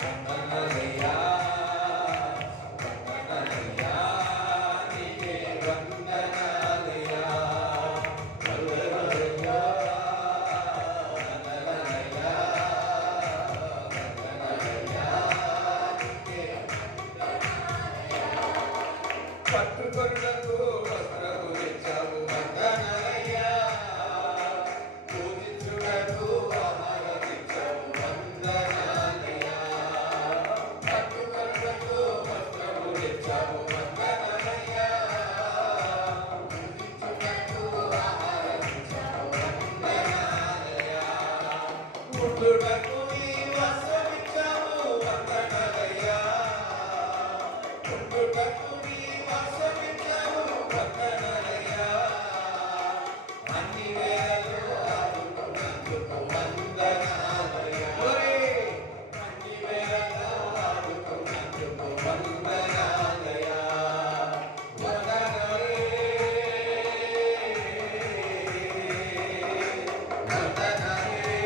వందనాలయ్యా వందనాలయ్యా నీకే వందనాలయ్యా వందనాలయ్యా వందనాలయ్యా వందనాలయ్యా నీకే పట్టుకొనుటకు వస్త్రము ఇచ్చావు వందనాలయ్యా పూజించుటకు ఆహారం ఇచ్చావు వందనాలయ్యా పట్టుకొనుటకు వస్త్రము ఇచ్చావు వందనాలయ్యా పూజించుటకు ఆహారం ఇచ్చావు వందనాలయ్యా ముట్టుటకు నీ వస్త్రం ఇచ్చావు వందనాలయ్యా ముట్టుటకు నీ వస్త్రం ఇచ్చావు వందనాలయ్యా అన్ని వేళలో ఆదుకున్నందుకు వందనాలయ్యా అన్ని వేళలో ఆదుకున్నందుకు వందనాలయ్యా వందనాలే వందనాలే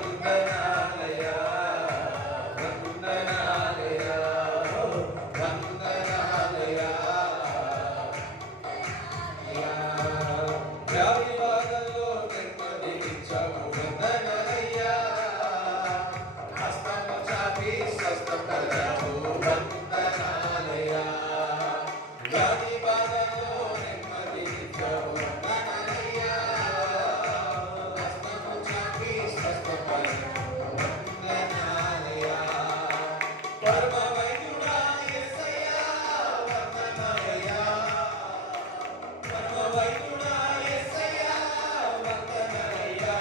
వందనాలయ్యా వందనాలయ్యా వందనాలయ్యా వ్యాధి బాధల్లో నెమ్మది ఇచ్చావు వందనాలయ్యా హస్తము చాపి స్వస్థపరచావు వందనాలయ్యా వ్యాధి బాధల్లో నెమ్మది ఇచ్చావు వందనాలయ్యా హస్తము చాపి స్వస్థపరచావు వందనాలయ్యా పరమ వైద్యుడా యేసయ్యా వందనాలయ్యా పరమ వైద్యుడా యేసయ్యా వందనాలయ్యా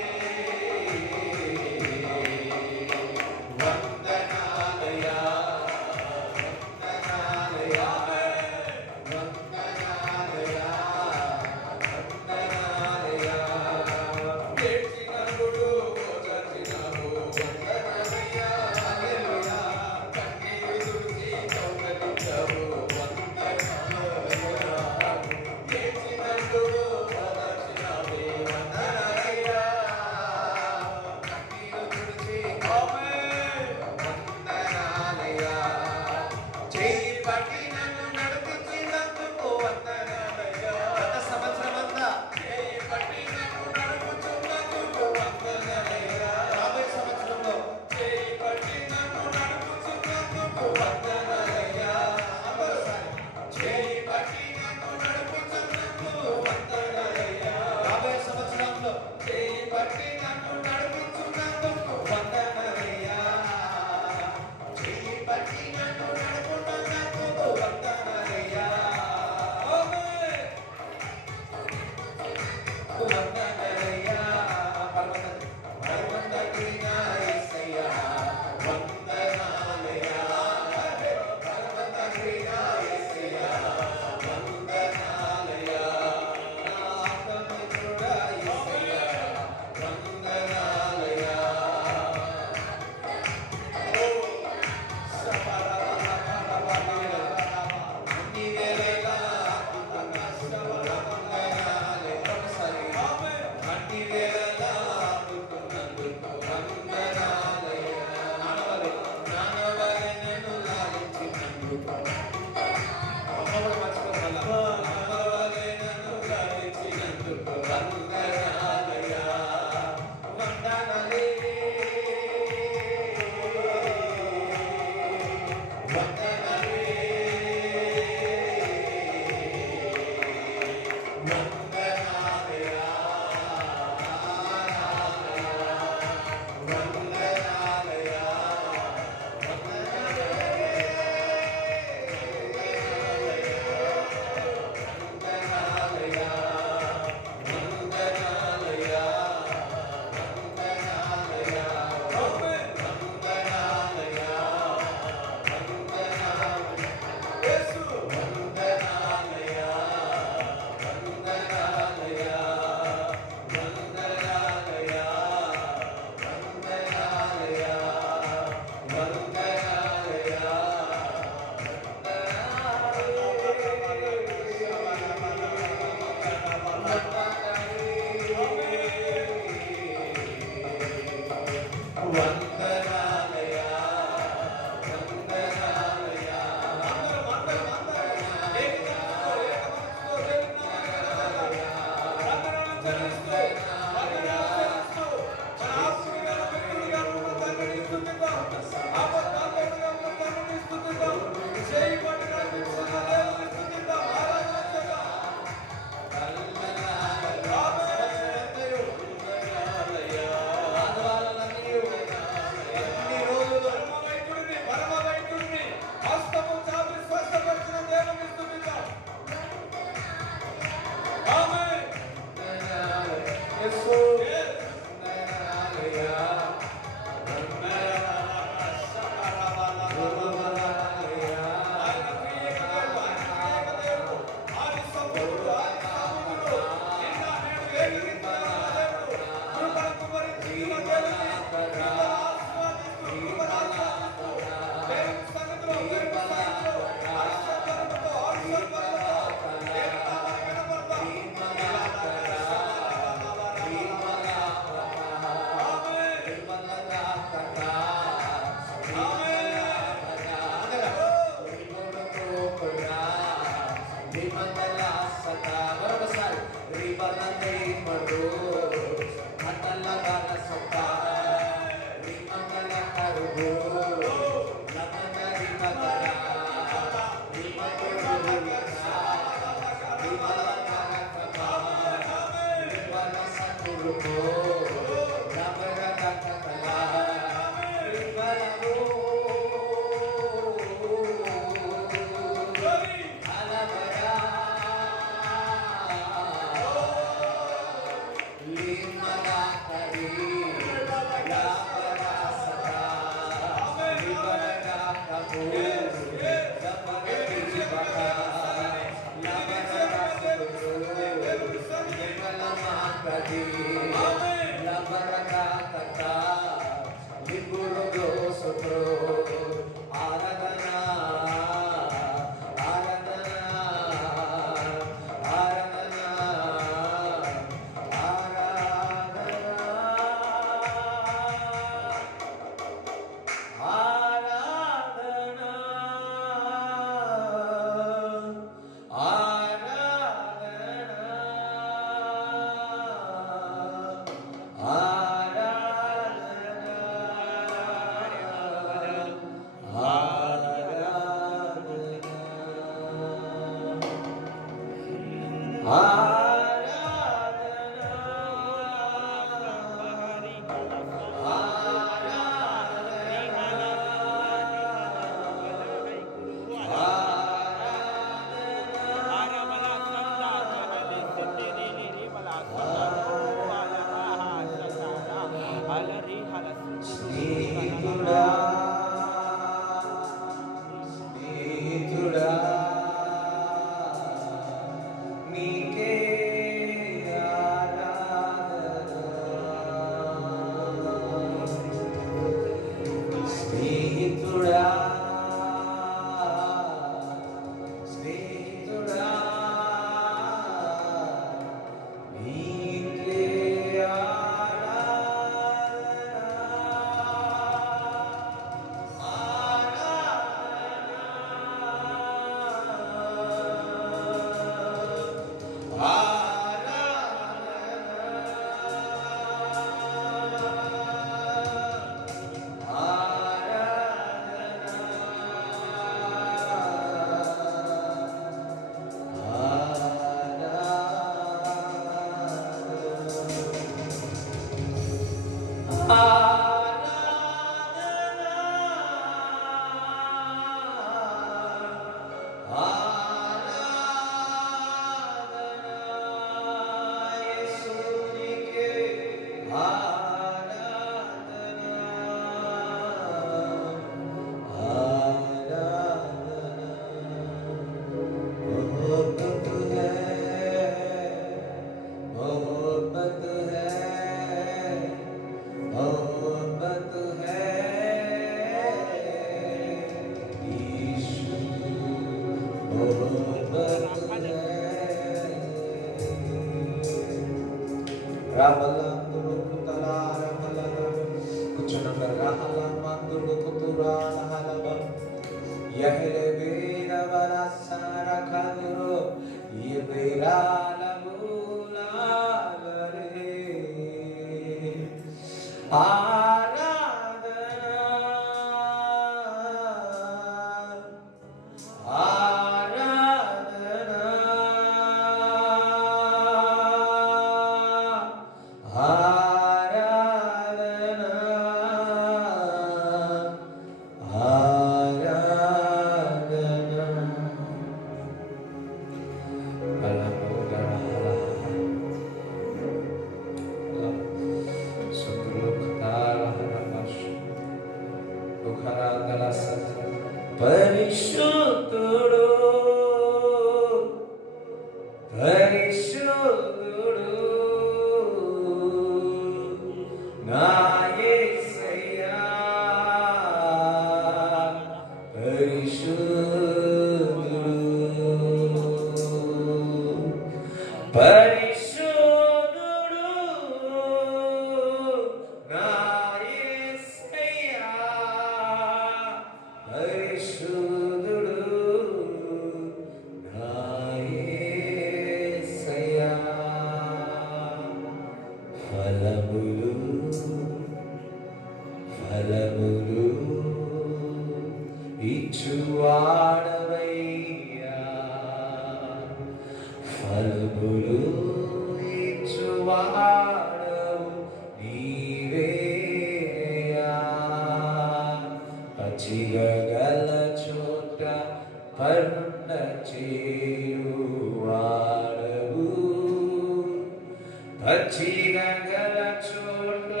చీరగల చోట్ల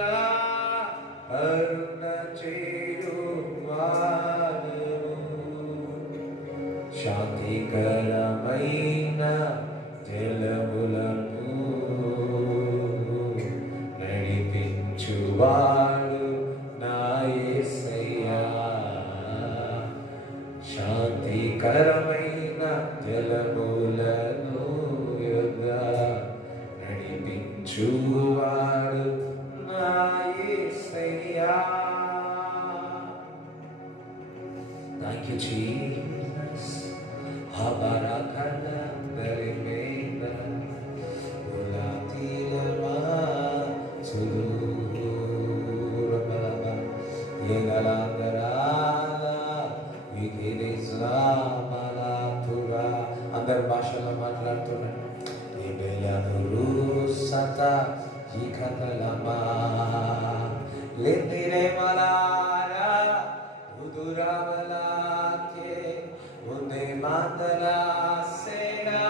అరుణ చేయువాడవు, శాంతికరమైన జలములను నడిపించువాడు నా యేసయ్యా. శాంతికరమైన జలములను నడిపించువాడు నా యేసయ్యా. Thank you, Jesus. Habarakana berimena ulatila surababa yegalandara vigilizamala tura. అందరి భాషలో మాట్లాడుతున్నాడు. ఇబెయానురు సత ఇకతలమా లెందిరే మలారా ఉదురావలాకే ఉందే మందలా సేనా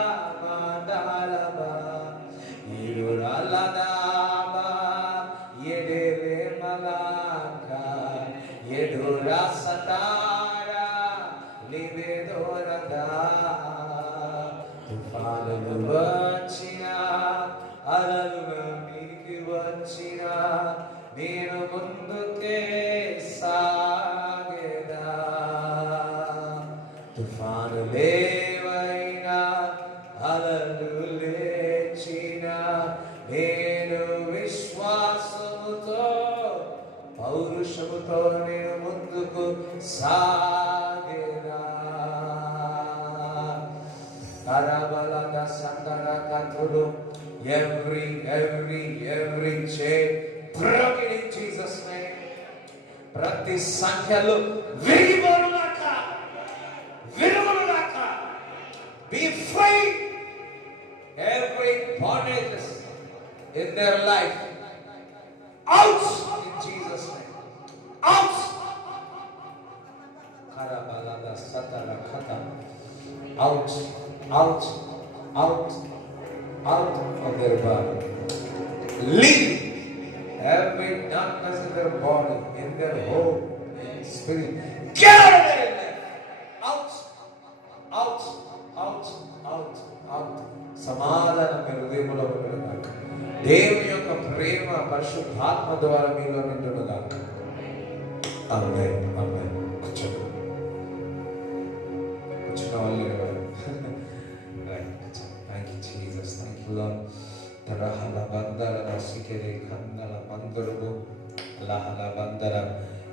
మందలమా ఇరురాలదామా ఎడెరే మలాకా ఎడురా సతారా లిబెదోరదా. తుఫానులు వచ్చినా అలలుగా మీకు వచ్చినా నేను ముందుకే సాగేదా. తుఫాను లేవైనా అలలు లేచినా నేను విశ్వాసముతో పౌరుషముతో నేను ముందుకు సాగేదా. కరబలక సందరకతుడు every chain broken in Jesus name. ప్రతి సంఖ్యలు విరిగిపోనుగాక. Be free. Every bondages in their life out in Jesus name. Out. Karabalada satara kata. Out of their body. Leave every darkness in their body, in their home, in spirit. Get out of there! Out. సమాధానం మీ హృదయంలో ఉండుగాక. దేవుని యొక్క ప్రేమ పరిశుద్ధాత్మ ద్వారా మీలో నిండుగాక. ఆమేన్. కూర్చోండి. కూర్చున్న వాళ్ళు Thank you, Jesus. Thank you, Lord. Tarahala bandara sikere kandala manduru lahala bandara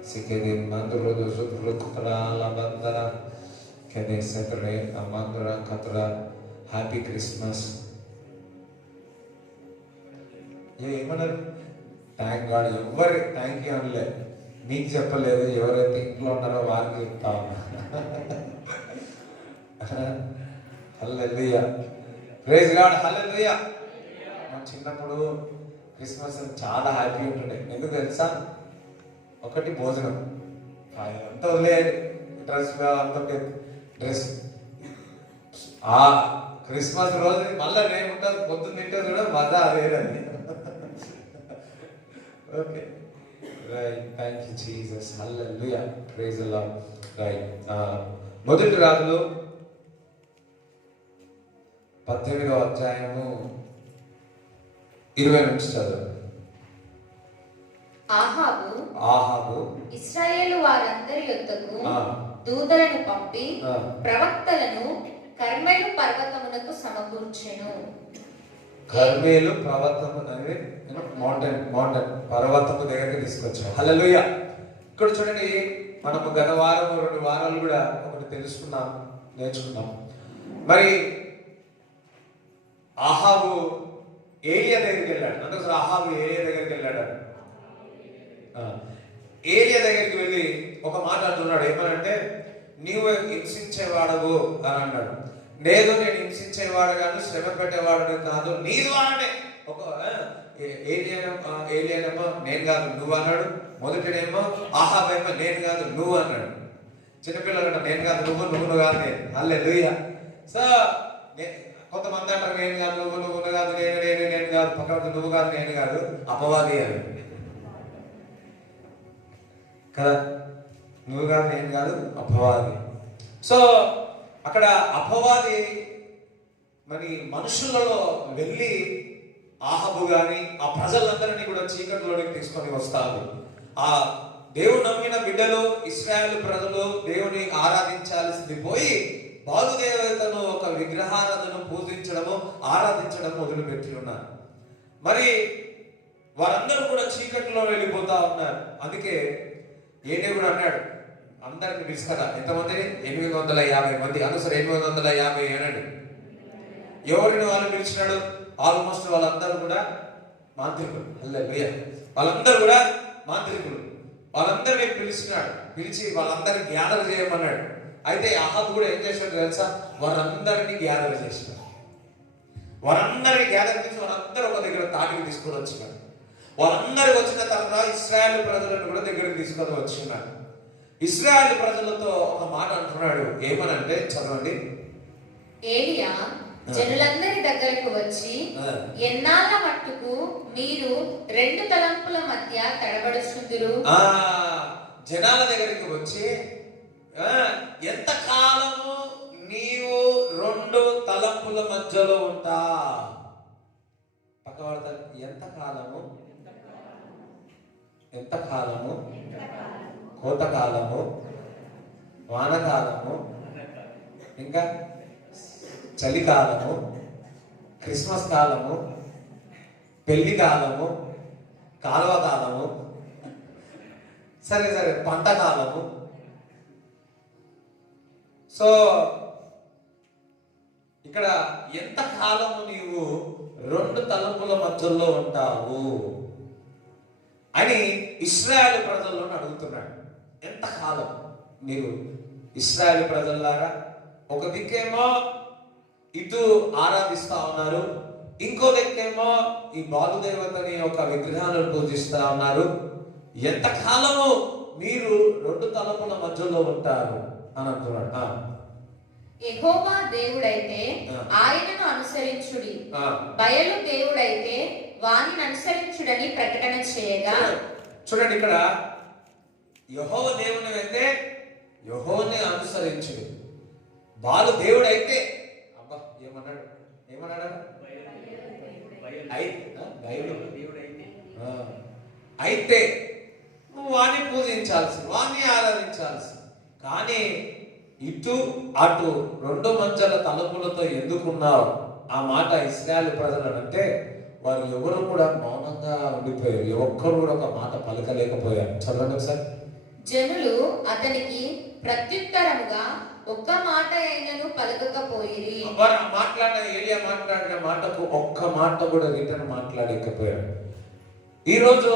sikere manduru zudru kutrala bandara kene setre amandra katra. Happy Christmas. ఏమన్నారు? Thank God. ఎవరి థ్యాంక్ యూ అనలే, మీకు చెప్పలేదు. ఎవరైతే ఇంట్లో ఉన్నారో వారికి చెప్తా ఉన్నా. హల్లెలూయా. Praise God. హల్లెలూయా. చిన్నప్పుడు క్రిస్మస్ చాలా హ్యాపీ ఉంటుండే. ఎందుకు తెలుసా? ఒకటి భోజనం అంతా వదిలేయాలి. డ్రెస్ ఆ క్రిస్మస్ రోజు మళ్ళీ రేపు ఉంటుంది. పొద్దున్న తింటే కూడా మజా అదేనండి. Okay right. Thank you Jesus. Hallelujah. Praise the Lord. Right. మొదటి రాజులు 18వ అధ్యాయము 20 నుంచి చదువు. ఆహాబు ఇశ్రాయేలు వారందరి యొద్దకు దూతలను పంపి ప్రవక్తలను కర్మెలు పర్వతమునకు సమకూర్చెను. కర్మెలు పర్వతము అనేది మౌంటైన్ పర్వతము దగ్గరికి తీసుకొచ్చాం. హల్లెలూయా. ఇక్కడ చూడండి, మనము గత వారం 2 వారాలు కూడా ఒకటి తెలుసుకున్నాం, నేర్చుకున్నాం. మరి ఆహాబు ఏలియా దగ్గరికి వెళ్ళాడు. అంటే ఆహాబు ఏలియా దగ్గరికి వెళ్ళాడు. ఏలియా దగ్గరికి వెళ్ళి ఒక మాట అంటున్నాడు. ఏమనంటే, నీవు హింసించేవాడవు అని అన్నాడు. లేదు, నేను హింసించేవాడు కాదు, శ్రమ పెట్టేవాడు కాదు, నీ ద్వారానే. ఒక ఏలియానేమో నేను కాదు నువ్వు అన్నాడు. మొదటినేమో ఆహాబేమో నేను కాదు నువ్వు అన్నాడు. చిన్నపిల్లలు నేను కాదు నువ్వు కాదు నేను. హల్లెలూయా. సో కొంతమంది అంటారు నేను కాదు నువ్వు కాదు నేను కాదు. పక్కన నువ్వు కాదు నేను కాదు అపవాది అని కదా, నువ్వు కాదు నేను కాదు అపవాది. సో అక్కడ అపవాది మరి మనుషులలో వెళ్ళి ఆహబు గాని ఆ ప్రజలందరినీ కూడా చీకటిలోకి తీసుకొని వస్తాడు. ఆ దేవుడు నమ్మిన బిడ్డలు ఇశ్రాయేలు ప్రజలు దేవుని ఆరాధించాల్సింది పోయి బాలు దేవతను ఒక విగ్రహారాధనను పూజించడము ఆరాధించడము మొదలుపెట్టి ఉన్నారు. మరి వారందరూ కూడా చీకటిలో వెళ్ళిపోతా ఉన్నారు. అందుకే ఏనే కూడా అన్నాడు అందరికి పిలుస్తారా ఎంతమంది 850 మంది అనుసరి 850 అన్నాడు. ఎవరిని వాళ్ళు పిలిచినాడు? ఆల్మోస్ట్ వాళ్ళందరూ కూడా మాంత్రికులు. హల్లెలూయా. వాళ్ళందరూ కూడా మాంత్రికులు. వాళ్ళందరినీ పిలిచినాడు. పిలిచి వాళ్ళందరినీ గ్యాదర్ చేయమన్నాడు. అయితే అహాబు కూడా ఏం చేశాడు తెలుసా? వారందరినీ గ్యాదర్ చేసినాడు. వారందరినీ గ్యాదర్ చేసి వారందరూ ఒక దగ్గర తాటికి తీసుకొని వచ్చినాడు. వాళ్ళందరూ వచ్చిన తర్వాత ఇశ్రాయేలు ప్రజలను కూడా దగ్గరికి తీసుకొని వచ్చినాడు. ఇశ్రాయేలు ప్రజలతో ఒక మాట అంటున్నాడు. ఏమనంటే చదవండి. ఏలియా జనులందరి దగ్గరకు వచ్చి, ఎన్నాళ్ళ మట్టుకు మీరు 2 తలంపుల మధ్య తడబడుచుందురు? జనాల దగ్గరికి వచ్చి ఎంత కాలము నీవు 2 తలంపుల మధ్యలో ఉంటా? పక్కవాడతా. ఎంత కాలము? ఎంత కాలము? కోతకాలము, వానకాలము, ఇంకా చలికాలము, క్రిస్మస్ కాలము, పెళ్లి కాలము, కాలువ కాలము, సరే సరే పంట కాలము. సో ఇక్కడ ఎంత కాలము నీవు 2 తలంపుల మధ్యలో ఉంటావు అని ఇశ్రాయేలు ప్రజలను అడుగుతున్నాడు. ఎంత కాలం మీరు ఇశ్రాయేలు ప్రజల్లారా ఒక దిక్కేమో ఇటు ఆరాధిస్తా ఉన్నారు, ఇంకో దిక్కేమో ఈ బాలుదేవతని ఒక విగ్రహాలను పూజిస్తా ఉన్నారు. ఎంత కాలము మీరు 2 తలంపుల మధ్యలో ఉంటారు అని అంటున్నాడు. యెహోవా దేవుడైతే ఆయనను అనుసరించుడి, బయలు దేవుడైతే వానిని అనుసరించుడని ప్రకటన చేయగా. చూడండి ఇక్కడ యెహోవా దేవుని అయితే యెహోవాని అనుసరించు, బాలు దేవుడైతే అబ్బా ఏమన్నాడు? అయితే నువ్వు వాణ్ణి పూజించాల్సి, వాణ్ణి ఆరాధించాల్సి. కానీ ఇటు అటు 2 మధ్యల తలుపులతో ఎందుకున్నావు? ఆ మాట ఇశ్రాయేలు ప్రజలు అంటే వారు ఎవరు కూడా మౌనంగా ఉండిపోయారు. ఒక్కరు కూడా ఒక మాట పలకలేకపోయారు. చదవండి ఒకసారి. జనులు అతనికి ప్రత్యుత్తరముగా ఒక్క మాట అయినను పలకకపోయిరి. వారు మాట్లాడిన ఏలియా మాట్లాడిన మాటకు ఒక్క మాట కూడా రిటర్న్ మాట్లాడలేకపోయారు. ఈరోజు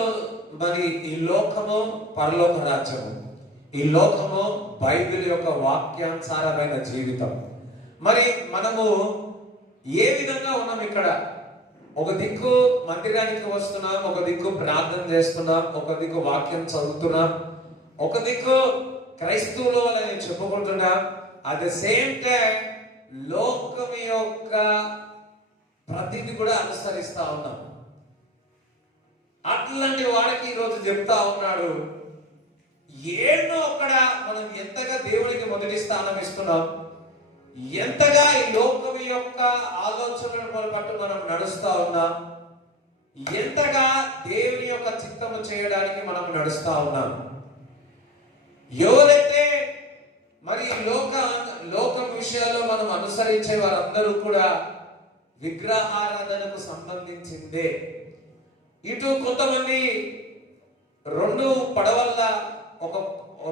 మరి ఈ లోకము పరలోక రాజ్యము, ఈ లోకము బైబిల్ యొక్క వాక్యానుసారమైన జీవితం. మరి మనము ఏ విధంగా ఉన్నాం? ఇక్కడ ఒక దిక్కు మందిరానికి వస్తున్నాం, ఒక దిక్కు ప్రార్థన చేస్తున్నాం, ఒక దిక్కు వాక్యం చదువుతున్నాం, ఒక దిక్కు క్రైస్తవులు అని చెప్పుకుంటున్నాం. అట్ ద సేమ్ టైం లోకం యొక్క ప్రతిది కూడా అనుసరిస్తా ఉన్నాం. అట్లాంటి వాడికి ఈరోజు చెప్తా ఉన్నాడు, ఏన్నో అక్కడ మనం ఎంతగా దేవునికి మొదటి స్థానం ఇస్తున్నాం, ఎంతగా ఈ లోకం యొక్క ఆలోచనల పట్టు మనం నడుస్తా ఉన్నాం, ఎంతగా దేవుని యొక్క చిత్తము చేయడానికి మనం నడుస్తా ఉన్నాం. ఎవరైతే మరి లోకం విషయాల్లో మనం అనుసరించే వారందరూ కూడా విగ్రహారాధనకు సంబంధించిందే. ఇటు కొంతమంది 2 పడవల ఒక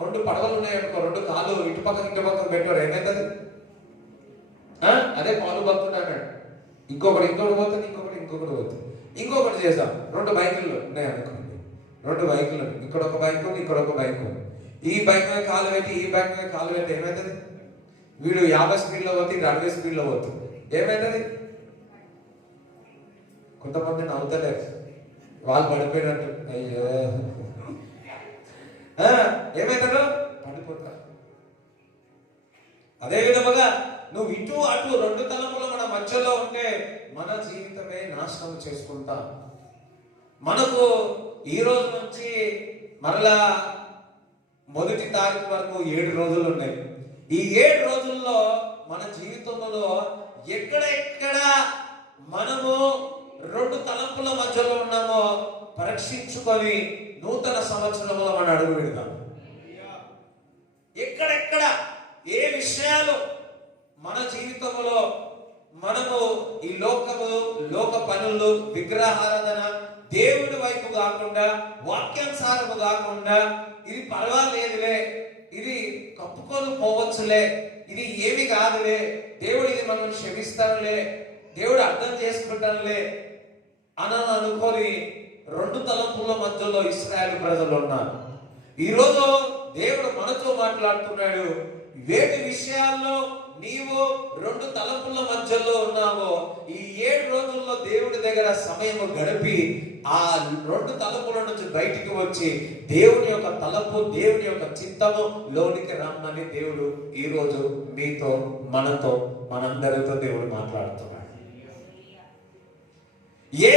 2 పడవలు ఉన్నాయనుకో, 2 కాళ్ళు ఇటు పక్కన పెట్టారు, ఏమైతుంది? అదే పాలు భక్తుడు అన్నాడు. ఇంకొకటి పోతుంది, ఇంకొకటి పోతుంది. ఇంకొకటి చేద్దాం, 2 బైకులు ఉన్నాయి అనుకోండి, 2 బైకులు, ఇక్కడ ఒక బైక్ ఉంది, ఇక్కడ ఒక బైక్ ఉంది. ఈ బైక్ మీద కాలు పెట్టి ఈ బైక్ మీద కాలు పెట్టి ఏమవుతుంది? వీడు 50 స్పీడ్లో పోతుంది, 60 స్పీడ్లో పోతుంది. ఏమవుతుంది? కొంతమంది నవ్వుతలేరు, వాళ్ళు పడిపోయినట్టు. అయ్యో ఏమవుతారు? పడిపోతారు. అదే విధముగా నువ్వు ఇటు అటు 2 తలముల మన మధ్యలో ఉంటే మన జీవితమే నాశనం చేసుకుంటాం. మనకు ఈ రోజు నుంచి మరలా 1వ తారీఖు వరకు 7 రోజులు ఉన్నాయి. ఈ 7 రోజుల్లో మన జీవితంలో ఎక్కడెక్కడ మనము 2 తలంపుల మధ్యలో ఉన్నామో పరీక్షించుకొని నూతన సంవత్సరంలో మనం అడుగు పెడదాం. ఎక్కడెక్కడ ఏ విషయాలు మన జీవితంలో మనము ఈ లోక పనులు, విగ్రహారాధన, దేవుడి వైపు కాకుండా, వాక్యానుసారము కాకుండా, ఇది పర్వాలేదులే, ఇది కప్పుకొని పోవచ్చులే, ఇది ఏమి కాదులే, దేవుడు ఇది మనం క్షమిస్తానులే, దేవుడు అర్థం చేసుకుంటానులే అని అనుకొని 2 తలంపుల మధ్యలో ఇశ్రాయేలు ప్రజలు ఉన్నారు. ఈరోజు దేవుడు మనతో మాట్లాడుతున్నాడు. వేటి విషయాల్లో నీవు 2 తలంపుల మధ్యలో ఉన్నావో ఈ 7 రోజుల్లో దేవుడి దగ్గర సమయం గడిపి ఆ 2 తలంపుల నుంచి బయటికి వచ్చి దేవుని యొక్క తలంపు, దేవుని యొక్క చిత్తము లోనికి రమ్మని దేవుడు ఈరోజు మీతో, మనతో, మనందరితో దేవుడు మాట్లాడుతున్నాడు. ఏ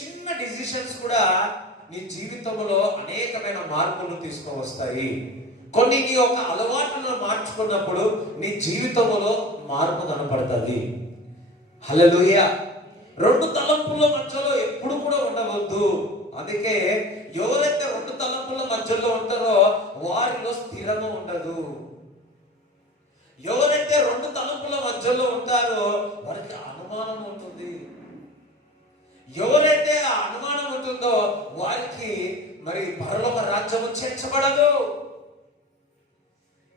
చిన్న డిసిషన్స్ కూడా నీ జీవితంలో అనేకమైన మార్పులు తీసుకువస్తాయి. కొన్ని నీ ఒక అలవాటును మార్చుకున్నప్పుడు నీ జీవితంలో మార్పు కనపడుతుంది. హల్లెలూయా. 2 తలంపుల మధ్యలో ఎప్పుడు కూడా ఉండవద్దు. అందుకే ఎవరైతే 2 తలంపుల మధ్యలో ఉంటారో వారిలో స్థిరము ఉండదు. ఎవరైతే 2 తలంపుల మధ్యలో ఉంటారో వారికి అనుమానం ఉంటుంది. ఎవరైతే ఆ అనుమానం ఉంటుందో వారికి మరి పరలోక రాజ్యము చేర్చబడదు.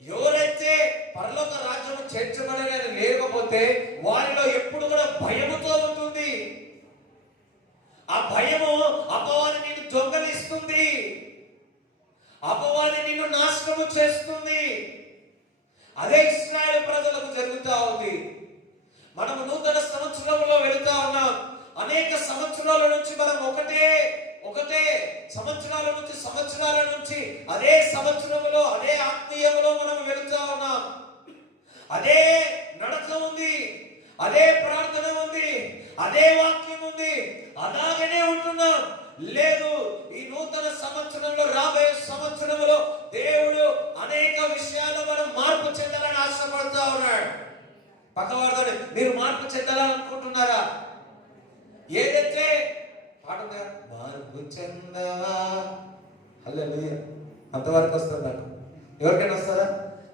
ఎవరైతే పరలోక రాజ్యము చేర్చబడలేని లేకపోతే వారిలో ఎప్పుడు కూడా భయముతో ఉంటుంది. ఆ భయము అపవాది నిన్ను దొంగలిస్తుంది, అపవాది నిన్ను నాశనము చేస్తుంది. అదే ఇశ్రాయేలు ప్రజలకు జరుగుతూ ఉంది. మనము నూతన సంవత్సరంలో వెళుతా ఉన్నాం. అనేక సంవత్సరాల నుంచి మనం ఒకటే సంవత్సరాల నుంచి అదే సంవత్సరంలో, అదే ఆత్మీయంలో మనం వెళుతా ఉన్నాం. అదే నడక ఉంది, అదే ప్రార్థన ఉంది, అదే వాక్యం ఉంది, అలాగనే ఉంటున్నాం. లేదు, ఈ నూతన సంవత్సరంలో, రాబోయే సంవత్సరంలో దేవుడు అనేక విషయాలు మనం మార్పు చెందాలని ఆశపడుతూ ఉన్నాడు. పక్కవారితో మీరు మార్పు చెందాలనుకుంటున్నారా? ఏదైతే పాడుగా మార్పు చెందవా, హల్లెలూయా, అంతవరకు వస్తుంది. నాకు ఎవరికైనా వస్తుందా?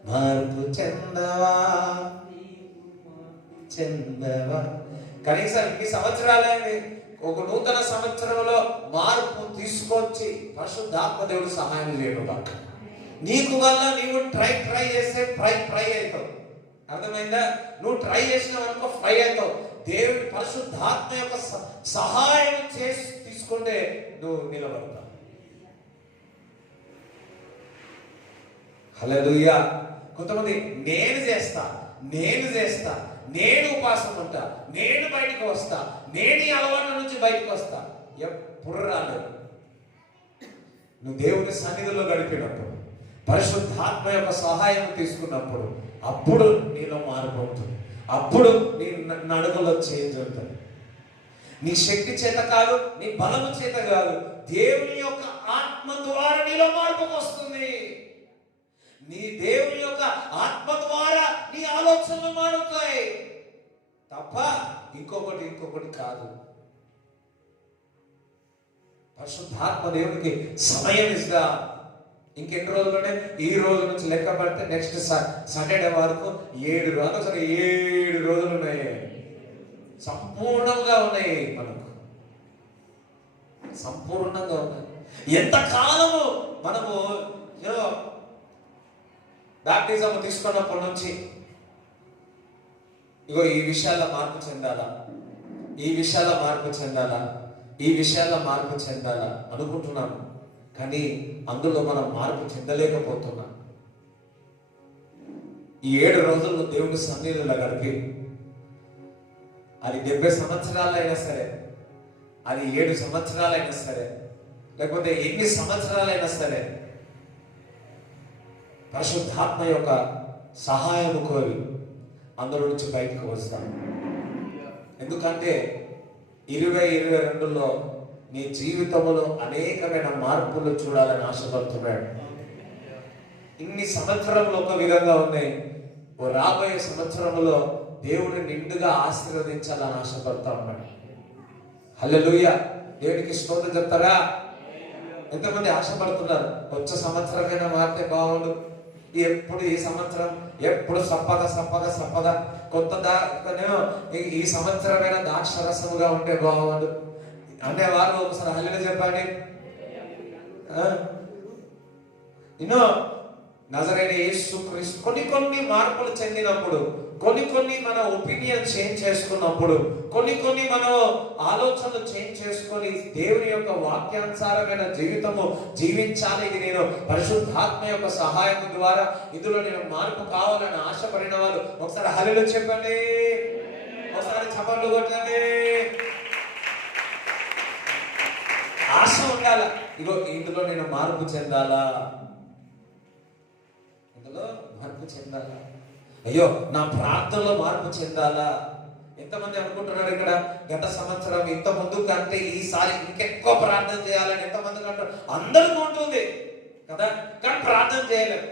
మార్పు చెందవా కనీసం ఈ సంవత్సరాలైంది, ఒక నూతన సంవత్సరంలో మార్పు తీసుకొచ్చి పరిశుద్ధాత్మ దేవుడు సహాయం చేయడం. నీకు వల్ల నీవు ట్రై చేస్తే ఫ్రై అవుతావు. అర్థమైందా? నువ్వు ట్రై చేసినావు అనుకో ఫ్రై అవుతావు. దేవుడి పరిశుద్ధాత్మ యొక్క సహాయం చేసి తీసుకుంటే నువ్వు నిలబడతావు. హల్లెలూయా. కొంతమంది నేను చేస్తా, నేను ఉపాసం ఉంటా, నేను బయటకు వస్తా, నేను ఈ అలవాట్ల నుంచి బయటకు వస్తా. ఎప్పుడు రాలేదు. నువ్వు దేవుని సన్నిధిలో గడిపినప్పుడు, పరిశుద్ధాత్మ యొక్క సహాయం తీసుకున్నప్పుడు, అప్పుడు నీలో మార్పు ఉంటుంది. అప్పుడు నీ నడుములో చేంజ్ ఉంటుంది. నీ శక్తి చేత కాదు, నీ బలము చేత కాదు, దేవుని యొక్క ఆత్మ ద్వారా నీలో మార్పు వస్తుంది. నీ దేవుని యొక్క ఆత్మ ద్వారా నీ ఆలోచనలు మారుతాయి తప్ప ఇంకొకటి కాదు. పరిశుద్ధాత్మ దేవునికి సమయం ఇస్తా. ఇంకెన్ని రోజులునే, ఈ రోజు నుంచి లెక్క పడితే నెక్స్ట్ సాటర్డే వరకు 7 రోజులు ఉన్నాయి. సంపూర్ణంగా ఉన్నాయి, మనకు సంపూర్ణంగా ఉన్నాయి. ఎంతకాలము మనము బాప్టిజం తీసుకున్నప్పటి నుంచి ఇగో ఈ విషయాల్లో మార్పు చెందాలా, ఈ విషయాల్లో మార్పు చెందాలా అనుకుంటున్నాను. కానీ అందులో మనం మార్పు చెందలేకపోతున్నాం. ఈ 7 రోజుల్లో దేవుని సన్నిధిలో గడిపి, అది 70 సంవత్సరాలైనా సరే, అది 7 సంవత్సరాలైనా సరే, లేకపోతే ఎన్ని సంవత్సరాలైనా సరే, పరిశుద్ధాత్మ యొక్క సహాయం కోరి అందులో నుంచి బయటకు వస్తాం. ఎందుకంటే 2022లో నీ జీవితంలో అనేకమైన మార్పులు చూడాలని ఆశపడుతున్నాడు. ఇన్ని సంవత్సరంలో ఒక విధంగా ఉన్నాయి, రాబోయే సంవత్సరంలో దేవుడు నిండుగా ఆశీర్వదించాలని ఆశపడతా ఉన్నాడు. హల్లెలూయా. దేవునికి స్తోత్రం చెప్తారా? ఎంతమంది ఆశపడుతున్నారు వచ్చే సంవత్సరమైనా మారితే బాగుండు, ఎప్పుడు ఈ సంవత్సరం ఎప్పుడు సప్పగా కొత్త ఈ సంవత్సరమైన దాక్షరసముగా ఉంటే బాగుండు అనేవారు ఒకసారి హల్లెలూయా చెప్పండి. నజరేయుడైన యేసుక్రీస్తు కొన్ని మార్పులు చెందినప్పుడు, కొన్ని మన ఒపీనియన్ చేంజ్ చేసుకున్నప్పుడు, కొన్ని మనం ఆలోచనలు చేంజ్ చేసుకొని దేవుని యొక్క వాక్యానుసారమైన జీవితము జీవించాలి, ఇది నేను పరిశుద్ధాత్మ యొక్క సహాయం ద్వారా ఇందులో నేను మార్పు కావాలని ఆశపడిన వాళ్ళు ఒకసారి హల్లెలూయా చెప్పండి, ఒకసారి చప్పట్లు కొట్టండి. ఆశ ఉండాల, ఇగో ఇందులో నేను మార్పు చెందాలా, మార్పు చెందాలా, అయ్యో నా ప్రార్థనలో మార్పు చెందాలా. ఎంతమంది అనుకుంటున్నారు ఇక్కడ గత సంవత్సరం ఇంత ముందు కంటే ఈసారి ఇంకెక్కువ ప్రార్థన చేయాలని ఎంతమంది అంటారు? అందరికీ ఉంటుంది కదా, కానీ ప్రార్థన చేయలేము.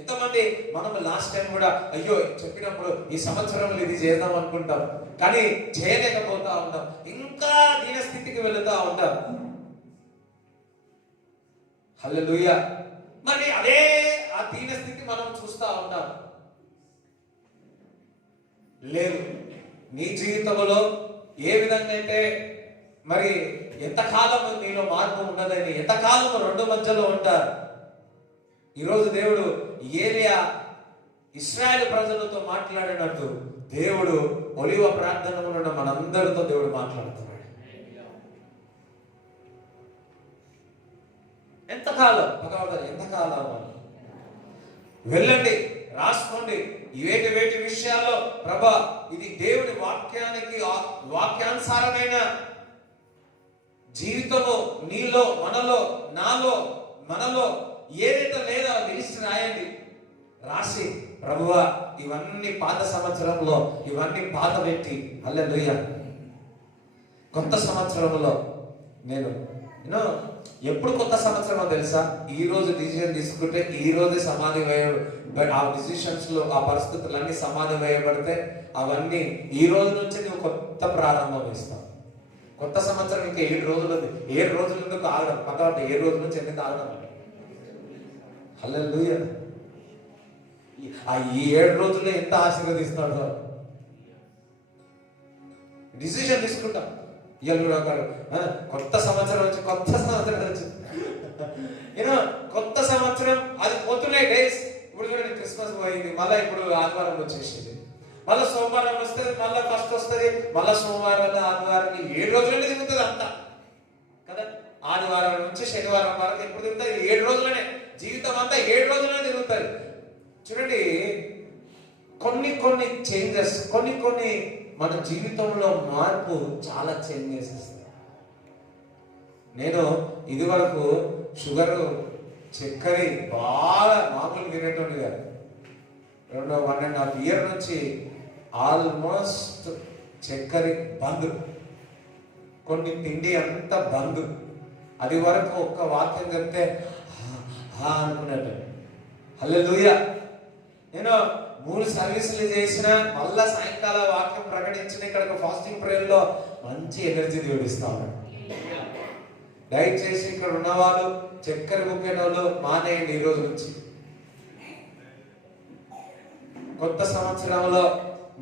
ఎంతమంది మనం లాస్ట్ టైం కూడా అయ్యో చెప్పినప్పుడు ఈ సంవత్సరంలో ఇది చేద్దాం అనుకుంటాం, కానీ చేయలేకపోతా ఉంటాం, ఇంకా దీనస్థితికి వెళుతూ ఉంటాం. హల్లెలూయా. మరి అదే ఆ దీనస్థితి మనం చూస్తూ ఉంటాం. లేదు, నీ జీవితంలో ఏ విధంగా అయితే మరి ఎంతకాలం నీలో మార్పు ఉన్నదని, ఎంతకాలం రెండు మధ్యలో ఉంటారు. ఈరోజు దేవుడు ఏలియా ఇశ్రాయేలు ప్రజలతో మాట్లాడినట్టు దేవుడు ఒలివ ప్రార్థనలో ఉన్న మనందరితో దేవుడు మాట్లాడుతున్నాడు. ఎంతకాలం భగవంతుడు, ఎంతకాలం వెళ్ళండి, రాసుకోండి వేటి విషయాల్లో ప్రభా ఇది దేవుని వాక్యానికి వాక్యానుసారమైన జీవితము నీలో మనలో ఏదైతే లేదో లిస్ట్ రాయండి. రాసి ప్రభువా ఇవన్నీ పాత సంవత్సరంలో ఇవన్నీ పాత పెట్టి హల్లెలూయా కొత్త సంవత్సరంలో నేను ఎప్పుడు కొత్త సంవత్సరం తెలుసా? ఈ రోజు డిసిజన్ తీసుకుంటే ఈ రోజే సమాధి ఆ డిసిషన్స్ లో ఆ పరిస్థితులన్నీ సమాధి వేయబడితే అవన్నీ ఈ రోజు నుంచి నువ్వు కొత్త ప్రారంభం ఇస్తావు. కొత్త సంవత్సరం ఇంకా 7 రోజులు ఉంది. 7 రోజుల ఎందుకు ఆగడం? పక్కన 7 రోజుల నుంచి ఎందుకు ఆగడం? హల్లెలూయా. ఈ 7 రోజుల్లో ఎంత ఆశీర్వదిస్తాడు. డిసిషన్ తీసుకుంటాం. కొత్త సంవత్సరం వచ్చి కొత్త సంవత్సరం అది పోతున్నాయి డేస్. ఇప్పుడు చూడండి క్రిస్మస్ పోయింది, మళ్ళీ ఇప్పుడు ఆదివారం వచ్చేసింది, మళ్ళీ సోమవారం వస్తుంది, మళ్ళీ ఫస్ట్ వస్తుంది, మళ్ళీ సోమవారం ఆదివారం 7 రోజులనే తిరుగుతుంది అంతా కదా. ఆదివారం నుంచి శనివారం వరకు ఎప్పుడు తిరుగుతుంది? 7 రోజులనే. జీవితం అంతా 7 రోజులనే తిరుగుతుంది. చూడండి, కొన్ని చేంజెస్, కొన్ని మన జీవితంలో మార్పు చాలా చేంజ్ చేసేస్తుంది. నేను ఇది వరకు షుగర్ చక్కెర బాగా మామూలు తినేటువంటి కాదు. 1.5 ఇయర్ నుంచి ఆల్మోస్ట్ చక్కెర బంద్, కొన్ని తిండి అంతా బంద్. అది వరకు ఒక్క వాక్యం చెప్తే అనుకునేట. హల్లెలూయా. నేను 3 సర్వీసులు చేసిన, మళ్ళా సాయంకాల వాక్యం ప్రకటించిన, ఇక్కడ ఫాస్టింగ్ ప్రేయర్ లో మంచి ఎనర్జీ దేవుడిస్తా ఉన్నాడు. దయచేసి ఇక్కడ ఉన్నవాళ్ళు చక్కెర బుక్కేనోళ్ళు మానేయండి ఈ రోజు నుంచి. కొత్త సంవత్సరంలో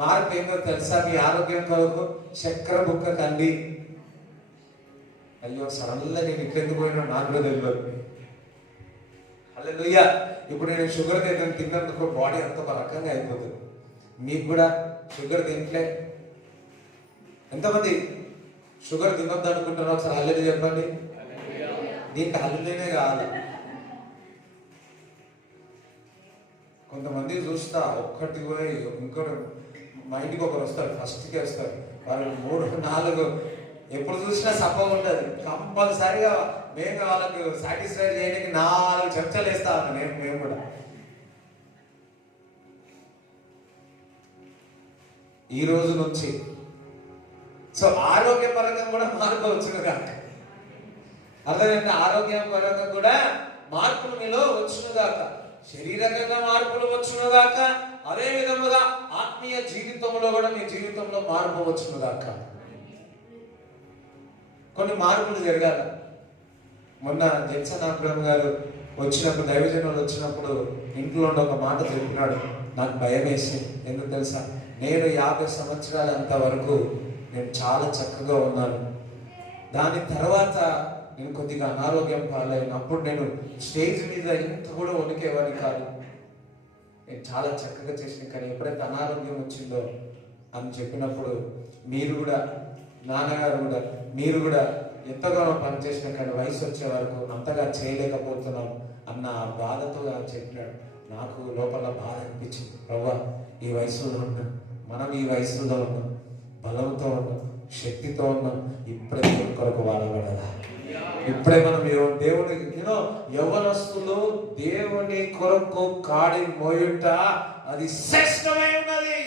మార్పు ఏంటో తెలుసా? మీ ఆరోగ్యం కొరకు చక్కెర బుక్క కండి. అయ్యో సడన్గా నేను ఇట్లెందుకు పోయినా నాకు కూడా తెలియదు. హల్లెలూయా. ఇప్పుడు నేను షుగర్ తిన్నందుకు బాడీ అంత ఒక రకంగా అయిపోతుంది. మీకు కూడా షుగర్ తింటే ఎంతమంది షుగర్ తినొద్దు అనుకుంటున్నారు? ఒకసారి హల్లెలూయా చెప్పండి. దీనికి హల్లెలూయానే కాదు. కొంతమంది చూస్తా ఒక్కటి పోయి ఇంకోటి మా ఇంటికి ఒకరు వస్తారు, ఫస్ట్కి వస్తారు, వాళ్ళు 3-4 ఎప్పుడు చూసినా సప్ప ఉంటుంది. కంపల్సరిగా మేము వాళ్ళకు సాటిస్ఫై చేయడానికి 4 చెంచాలు వేస్తా ఉన్నాం మేము కూడా. ఈ రోజు నుంచి సో ఆరోగ్యపరంగా కూడా మార్పు వచ్చును గాక. అర్థమైంది? ఆరోగ్యపరంగా కూడా మార్పులు మీలో వచ్చును గాక, శరీరకంగా మార్పులు వచ్చును గాక, అదే విధముగా ఆత్మీయ జీవితంలో కూడా మీ జీవితంలో మార్పు వచ్చును గాక. కొన్ని మార్పులు జరగాల. మొన్న జక్సన్ అబ్రహం గారు వచ్చినప్పుడు, దైవజనులు వచ్చినప్పుడు ఇంట్లో ఉండి ఒక మాట చెప్పినాడు. నాకు భయం వేసి, ఎందుకు తెలుసా, నేను 50 సంవత్సరాలంత వరకు నేను చాలా చక్కగా ఉన్నాను. దాని తర్వాత నేను కొద్దిగా అనారోగ్యం పాలైనప్పుడు నేను స్టేజ్ మీద ఇంత కూడా వణికేవాడిని కాదు. నేను చాలా చక్కగా చేసిన, కానీ ఎప్పుడైతే అనారోగ్యం వచ్చిందో అని చెప్పినప్పుడు మీరు కూడా, నాన్నగారు కూడా, మీరు కూడా ఎంతగానో పనిచేసిన, కానీ వయసు వచ్చే వరకు అంతగా చేయలేకపోతున్నాం అన్న బాధతో ఆయన చెప్పినాడు. నాకు లోపల బాధ అనిపించింది. ప్రభువా, ఈ వయసులో ఉన్నాం, మనం ఈ వయసులో ఉన్నాం, బలంతో ఉన్నాం, శక్తితో ఉన్నాం, ఇప్పుడే దేవుని కొరకు వాడబడాలా. ఇప్పుడే మనం దేవుని యవ్వనస్తులు దేవుని కొరకు కాడి మోయుట అది శ్రేష్టమై ఉన్నది.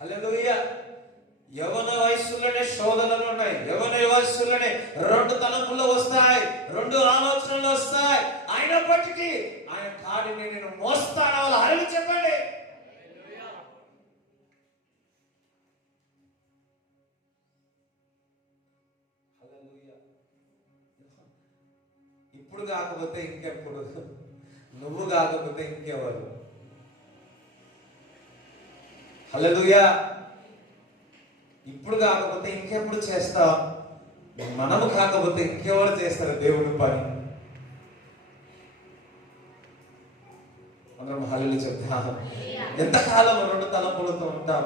హల్లెలూయా. యవన వయస్సులోనే శోధనలు ఉన్నాయి. యవన వయస్సులోనే 2 తలంపులు వస్తాయి, 2 ఆలోచనలు వస్తాయి. అయినప్పటికీ ఆయన కాడిని నేను మోస్తాను. వాళ్ళు హల్లెలూయా చెప్పండి. ఇప్పుడు కాకపోతే ఇంకెప్పుడు, నువ్వు కాకపోతే ఇంకెవరు? హల్లెలూయా. ఇప్పుడు కాకపోతే ఇంకెప్పుడు చేస్తాం? మనము కాకపోతే ఇంకెవరు చేస్తారు దేవుని పని? అందరం హల్లెలూయా చెప్తాం. ఎంతకాలం 2 తలంపులతో ఉంటాం?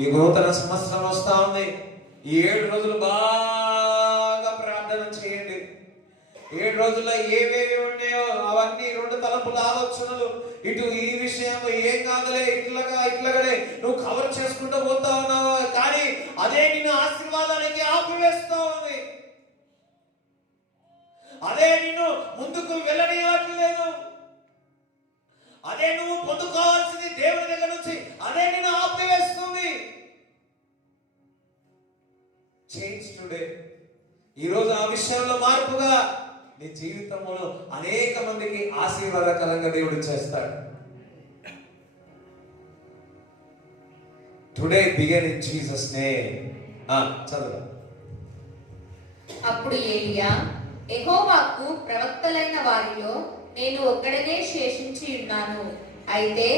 ఈ నూతన సంవత్సరం వస్తా ఉంది. ఈ 7 రోజులు బాగా ప్రార్థన చేయండి. 7 రోజుల్లో ఏవేవి ఉన్నాయో అవన్నీ 2 తలంపుల ఆలోచనలు, ఇటు ఈ విషయం ఏం కాదులే, ఇట్లాగనే నువ్వు కవర్ చేసుకుంటూ పోతా ఉన్నావు, కానీ అదే నిన్ను ఆశీర్వాదానికి ఆపివేస్తా ఉంది. అదే నిన్ను ముందుకు వెళ్ళనివ్వట్లేదు. అదే నువ్వు పొందుకోవాల్సింది దేవుని దగ్గర నుంచి, అదే నిన్ను ఆపివేస్తుంది. Change today. ఈరోజు ఆ విషయంలో మార్పుగా నీ జీవితంలో అనేక మందికి ఆశీర్వాదకరంగా దేవుడు చేస్తాడు. Today begin in Jesus name. చదువు. అప్పుడు ఏలియా, యెహోవాకు ప్రవక్తలైన వారిలో నేను ఒక్కడనే శేషించి ఉన్నాను. అయితే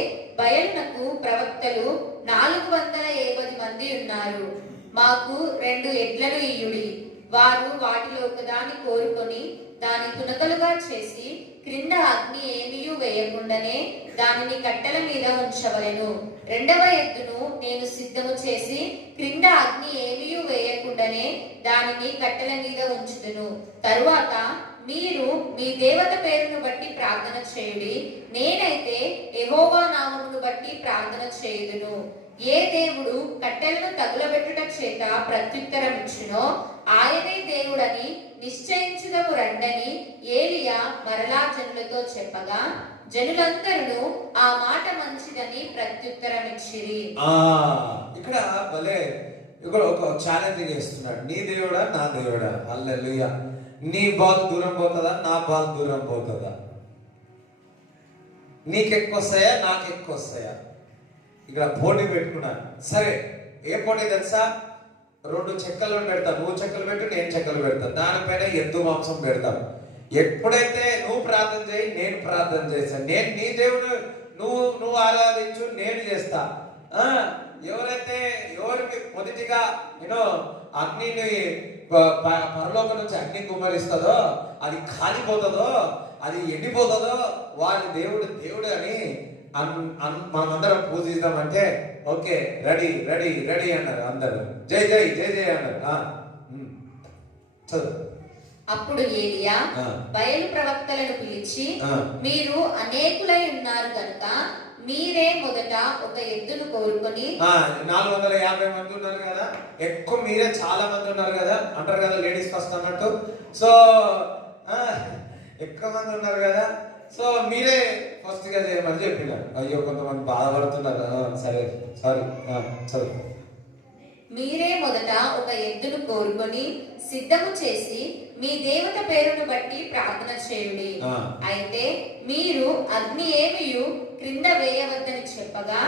బయలునకు ప్రవక్తలు 450 మంది ఉన్నారు. మాకు 2 ఎడ్లను ఇయ్యుడి. వారు వాటిలో ఒకదాన్ని కోరుకొని దాని తునకలుగా చేసి క్రింద అగ్ని ఏమీయూ వేయకుండానే దానిని కట్టెల మీద ఉంచవలెను. 2వ ఎద్దును నేను సిద్ధము చేసి క్రింద అగ్ని ఏమీయూ వేయకుండానే దానిని కట్టెల మీద ఉంచుదును. తరువాత మీరు మీ దేవత పేరును బట్టి ప్రార్థన చేయుడి. నేనైతే యెహోవా నామమును బట్టి ప్రార్థన చేయుదును. ఏ దేవుడు కట్టెలను తగులబెట్టుట చేత ప్రత్యుత్తరం ఇచ్చునో ఆయనే దేవుడని నిశ్చయించుదము రండని ఏలియా మరలా జనులతో చెప్పగా, జనులందరూ ఆ మాట మంచిదని ప్రత్యుత్తరం ఇచ్చిరి. ఇక్కడ భలే ఇక్కడ ఒక ఛాలెంజ్ చేస్తున్నాడు. నీ దేవుడా, నా దేవుడా? హల్లెలూయా. నీ బాల్ దూరం పోతుందా, నా బాల్ దూరం పోతుందా? నీకెక్కువ వస్తాయా, నాకు ఎక్కువ వస్తాయా? ఇక్కడ పోటీ పెట్టుకున్నాను. సరే, ఏ పోటీ తెలుసా? 2 చెక్కలు పెడతా. నువ్వు చెక్కలు పెట్టు, నేను చెక్కలు పెడతా. దానిపైన ఎద్దు మాంసం పెడతాం. ఎప్పుడైతే నువ్వు ప్రార్థన చేయి, నేను ప్రార్థన చేస్తాను. నేను నీ దేవుడు, నువ్వు ఆరాధించు, నేను చేస్తా. ఎవరికి మొదటిగా అగ్నిని పరలోకం నుంచి అగ్ని కుమ్మరిస్తుందో, అది కాలిపోతుందో, అది ఎండిపోతుందో వారి దేవుడు అని మనమందరం పూజిద్దామంటే ఓకే, రెడీ రెడీ రెడీ అన్నారు అందరు. జై జై జై జై అన్నారు. చదువు. అప్పుడు ఏలియా బయలు ప్రవక్తలను పిలిచి, మీరు అనేకులై ఉన్నారు కనుక మీరే మొదట ఒక ఎద్దును కోరుకొని 450 మంది ఉన్నారు కదా, ఎక్కువ మీరే చాలా మంది ఉన్నారు కదా అంటారు కదా లేడీస్ ఫస్ట్ అన్నట్టు. సో ఎక్కువ మంది ఉన్నారు కదా, సో మీరే ఫస్ట్ గా చేయమని చెప్పినారు. అయ్యో కొంతమంది బాధపడుతున్నారు. సరే సారీ చదువు. మీరే మొదట ఒక ఎద్దును కోరుకొని సిద్ధము చేసి మీ దేవత పేరును బట్టి ప్రార్థన చేయుడి. అయితే మీరు అగ్ని ఏమియు క్రింద వేయవద్దని చెప్పగా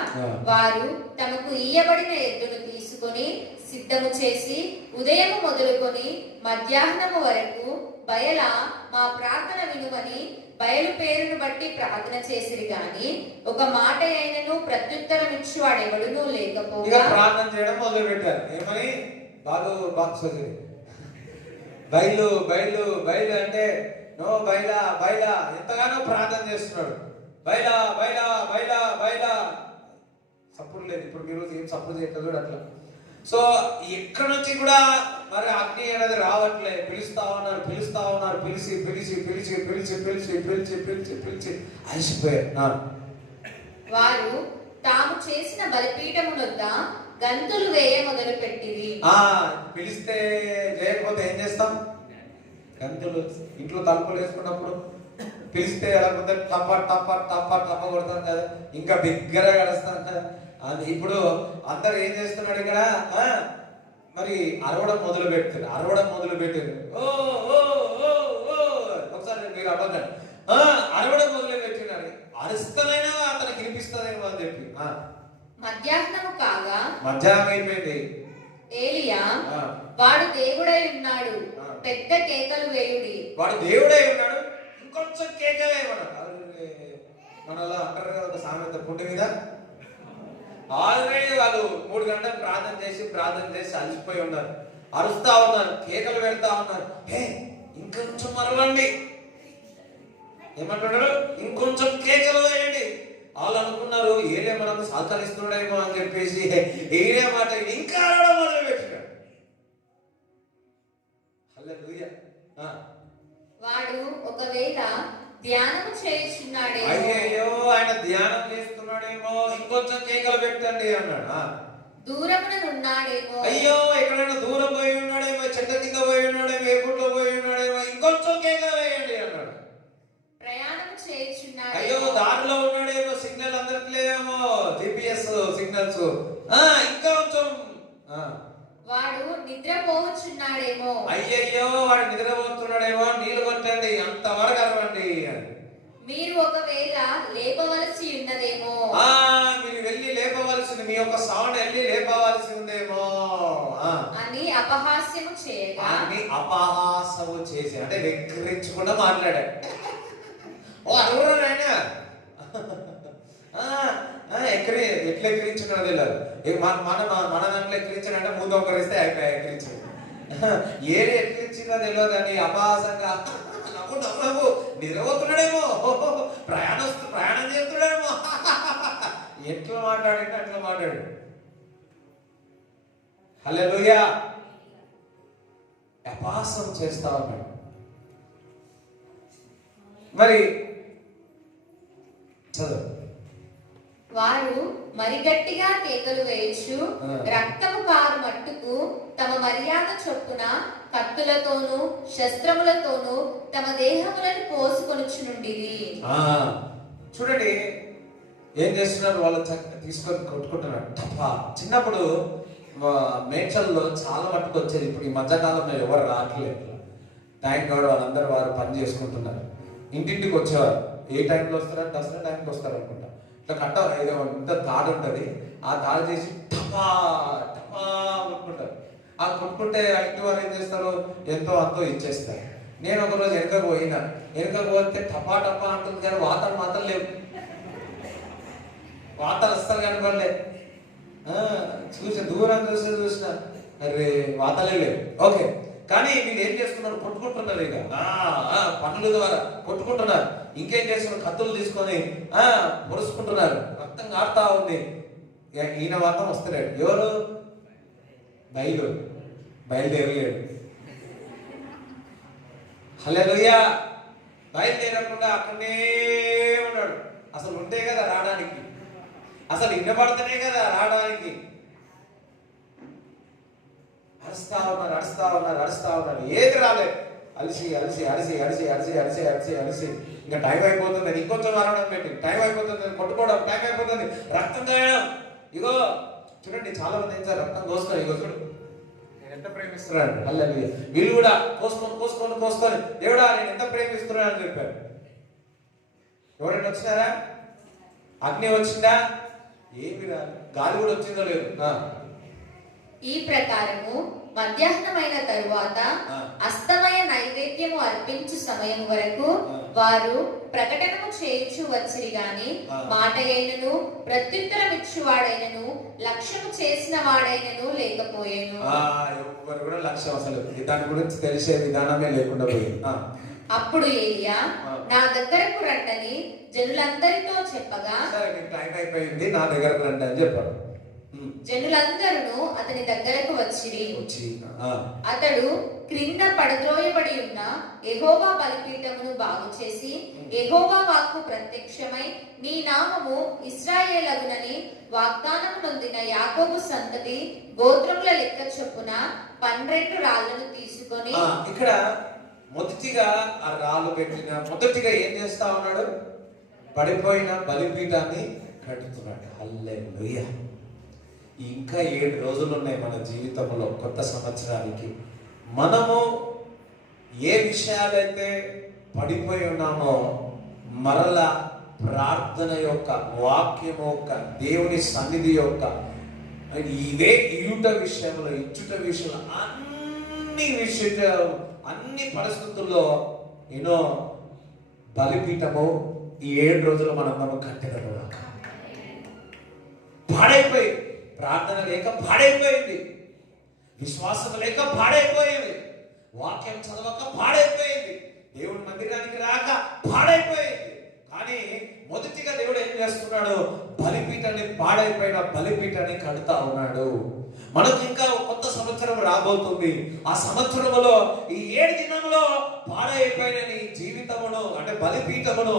వారు తమకు ఇయ్యబడిన ఎద్దును తీసుకొని సిద్ధము చేసి ఉదయం మొదలుకొని మధ్యాహ్నము వరకు బయల మా ప్రార్థన వినుమని బయలు పేరును బట్టి ప్రార్థన చేసిరి గాని ఒక మాట అయినను ప్రత్యుత్తరం ఇచ్చువాడెవడునూ లేకపోగా ప్రార్థన చేయడం మొదలు పెట్టారు. ఏమని? బాక్స్ బయలు బయలు బయలు అంటే నో బయలా బయలా ఎంతగానో ప్రార్థన చేస్తున్నాడు. బయలా బయలా బయలా బయలా సప్పుడు లేదు. ఇప్పుడు మీరు ఏం సప్పుడు చేయట్లేదు అట్లా. సో ఎక్కడి నుంచి కూడా మరి అగ్ని అనేది రావట్లే. పిలుస్తా ఉన్నారు పిలిచి పిలిచి పిలిచి పిలిచి పిలిచి పిలిచి పిలిచి పిలిచి అలసిపోయారు. వారు తాము చేసిన బలిపీఠము వద్ద గంతులు వేయ మొదలు పెట్టిరి. పిలిస్తే చేయకపోతే ఏం చేస్తాం? గంతులు. ఇంట్లో తలుపులు వేసుకున్నప్పుడు పిలిస్తే లేకపోతే టప్ప టప్ప టప్ప టప్ప కొడతాం కదా, ఇంకా బిగ్గరగా గడుస్తాం కదా. ఇప్పుడు అందరు ఏం చేస్తున్నాడు ఇక్కడ? మరి అరవడం మొదలు పెట్టారు. ఓ ఓ ఓ ఓ ఒకసారి మీరు అవ్వకండి. అరవడం మొదలు పెట్టినాడు. అరుస్తనైనా అతనికి వినిపిస్తుందేమో అని చెప్పి. మధ్యాహ్నము కాగా మధ్యాహ్నం అయిపోయింది. ఏలియా వాడు దేవుడై ఉన్నాడు, పెద్ద కేకలు వేయుడి. వాడు దేవుడై ఉన్నాడు, ఇంకొంచెం కేక వేయమన్నాడు. మనలో అంటారు కదా ఒక సామెత, పుట్టి మీద. ఆల్రెడీ వాళ్ళు 3 గంటలు ప్రార్థన చేసి అలసిపోయి ఉన్నారు. అరుస్తా ఉన్నారు, కేకలు పెడతా ఉన్నారు. హే ఇంకొంచెం అరవండి. ఏమంటున్నాడు? ఇంకొంచెం కేకలు వేయండి. వాళ్ళు అనుకున్నారు ఏడే మనకు సహకరిస్తున్నాడేమో అని చెప్పేసి ఏడే మాట ఇంకా అరవడం మొదలు పెట్టినాడు. హల్లెలూయా. వాడు ఒకవేళ ధ్యానం చేస్తున్నాడేమో, అయ్యో ఆయన ధ్యానం చేస్తున్నాడేమో, ఇంకొంచెం కేకలు పెట్టండి అన్నాడు. దూరమున ఉన్నాడేమో, అయ్యో ఎక్కడైనా దూరం పోయి ఉన్నాడేమో, చెట్ల కింద పోయి ఉన్నాడేమో, ఎయిర్పోర్ట్ లో పోయి ఉన్నాడేమో, ఇంకొంచెం కేకలు వేయండి అన్నాడు. ప్రయాణం చేస్తున్నాడు, అయ్యో దారిలో ఉన్నాడేమో, సిగ్నల్ అందట్లేదేమో, జిపిఎస్ సిగ్నల్స్, ఇంకా కొంచెం. వాడు నిద్రపోవచ్చున్నాడేమో, అయ్యయ్యో వాడు నిద్రపోతున్నాడేమో, నీళ్లు కొట్టండి, అంతవరకు అరవండి. మీరు ఒకవేళ లేపవలసి ఉన్నదేమో, మీరు వెళ్ళి లేపవలసింది, మీ యొక్క సౌండ్ వెళ్ళి లేపవలసి ఉందేమో అని అపహాస్యము చేయగా, అపహాసము చేసి అంటే వెక్కిరించకుండా మాట్లాడాడు. ఓ అరవరు ఆయన ఎట్లా ఎక్కిరించున్నాడు తెలియదు. మన దాంట్లో ఎక్కిరించాడంటే ముందు ఒకరిస్తే అయిపోయి ఎక్కిరించాడు. ఏది ఎక్కిరించిందో తెలియదు అని అపహాసంగా నవ్వు నిద్రపోతున్నాడేమో, ప్రయాణం చేస్తున్నాడేమో, ఎట్లా మాట్లాడంటే అట్లా మాట్లాడు. హల్లెలూయా. అపహాసం చేస్తా ఉన్నాడు. మరి చదువు. వారు మరి గట్టిగా కేకలు వేయచ్చు, రక్తము కారు మట్టుకు తమ మర్యాద చొప్పున కత్తులతోనూ శస్త్రములతోనూ తమ దేహములను కోసుకొనుచునుండిరి. చూడండి ఏం చేస్తున్నారు వాళ్ళు, తీసుకొని కొట్టుకుంటున్నారు. చిన్నప్పుడు మేడ్చల్లో చాలా మట్టుకు వచ్చేది. ఇప్పుడు ఈ మధ్యకాలంలో ఎవరు రావట్లేదు. థ్యాంక్ గాడ్ వాళ్ళందరూ వారు పని చేసుకుంటున్నారు. ఇంటింటికి వచ్చేవారు. ఏ టైంలో వస్తారంటే దసరా టైంకి వస్తారు అనుకుంటా. ఇట్లా కట్ట ఏదో ఇంత తాడు ఉంటుంది, ఆ తాడు చేసి టపా టపా కొట్టుకుంటారు. ఆ కొట్టుకుంటే ఇంటి వారు ఏం చేస్తారు, ఎంతో అంతో ఇచ్చేస్తారు. నేను ఒకరోజు వెనక పోతే టపా టపా అంటుంది కానీ వాతలు మాత్రం లేవు. వాతలు వస్తారు కనుకోలే. దూరం చూసిన అరే వాతలే లేవు. ఓకే, కానీ వీళ్ళు ఏం చేస్తున్నారు, కొట్టుకుంటున్నారు. ఇక పనుల ద్వారా కొట్టుకుంటున్నారు. ఇంకేం చేస్తున్నారు, కత్తులు తీసుకొని పొరుచుకుంటున్నారు. రక్తం కారుతా ఉంది. ఈయన మాత్రం వస్తున్నాడు. ఎవరు? బయలుదేరలేడు. హల్లెలూయా. బయలుదేరకుండా అక్కడనే ఉన్నాడు. అసలు ఉంటే కదా రావడానికి, అసలు వినబడితేనే కదా రావడానికి. అరుస్తా ఉన్నారు. ఏది రాలేదు. అలసి అలసి అలసి అలసి అలసి అలసి అలసి అలసి ఇంకా టైం అయిపోతుంది, ఇంకొంచెం వారడం పెట్టి టైం అయిపోతుంది, కొట్టుకోవడం టైం అయిపోతుంది, రక్తం కాయడం. ఇగో చూడండి, చాలా మంది ఏం సార్ రక్తం కోస్తారు. ఇగో చూడు, నేను ఎంత ప్రేమిస్తున్నాను, హల్లెలూయా. వీళ్ళు కూడా కోసుకొని దేవుడా నేను ఎంత ప్రేమిస్తున్నాను అని చెప్పారు. ఎవరైనా వచ్చినారా? అగ్ని వచ్చిందా? ఏమి రాదు. గాలి కూడా వచ్చిందో లేదు. ఈ ప్రకారము మధ్యాహ్నమైన తరువాత అస్తమయ నైవేద్యము అర్పించు సమయం వరకు వారు ప్రకటనము చేయించు వచ్చిరి గాని మాట అయినను ప్రత్యుత్తరం ఇచ్చువాడైనను లక్ష్యము చేసిన వాడైనను లేకపోయేను. ఎవరు కూడా లక్ష్యం అసలు దాని గురించి తెలిసే విధానమే లేకుండా పోయింది. అప్పుడు ఏలియా నా దగ్గరకు రండని జనులందరితో చెప్పగా, టైం అయిపోయింది, నా దగ్గరకు రండి అని చెప్పారు. జనులందరూ అతని దగ్గరకు వచ్చిరి. అతడు క్రింద పడద్రోయబడి ఉన్న యెహోవా బలిపీఠమును బాగు చేసి యెహోవా వాక్కు ప్రత్యక్షమై నీ నామము ఇశ్రాయేలగునని వాగ్దానము నొందిన యాకోబు సంతతి గోత్రముల లెక్క చొప్పున 12 రాళ్లను తీసుకొని, ఇక్కడ మొదటిగా ఆ రాళ్ళు పెట్టిన మొదటిగా ఏం చేస్తా ఉన్నాడు? పడిపోయిన బలిపీఠాన్ని కట్టుతున్నాడు. హల్లెలూయా. ఇంకా 7 రోజులు ఉన్నాయి మన జీవితంలో, కొత్త సంవత్సరానికి. మనము ఏ విషయాలైతే పడిపోయి ఉన్నామో మరలా ప్రార్థన యొక్క, వాక్యం యొక్క, దేవుని సన్నిధి యొక్క ఇవే ఇయుట విషయంలో, ఇచ్చుట విషయంలో, అన్ని పరిస్థితుల్లో ఎన్నో బలిపీఠము ఈ 7 రోజులు మనం కట్టెదము. పాడైపోయి ప్రార్థన లేక పాడైపోయింది, విశ్వాసం లేక పాడైపోయింది, వాక్యం చదవక పాడైపోయింది, దేవుడి మందిరానికి రాక పాడైపోయింది. కానీ మొదటిగా దేవుడు ఏం చేస్తున్నాడు? బలిపీఠాన్ని, పాడైపోయిన బలిపీఠాన్ని కడుతా ఉన్నాడు. మనకు ఇంకా కొత్త సంవత్సరం రాబోతుంది. ఆ సంవత్సరంలో ఈ 7 దినంలో పాడైపోయిన నీ జీవితమును, అంటే బలిపీఠమును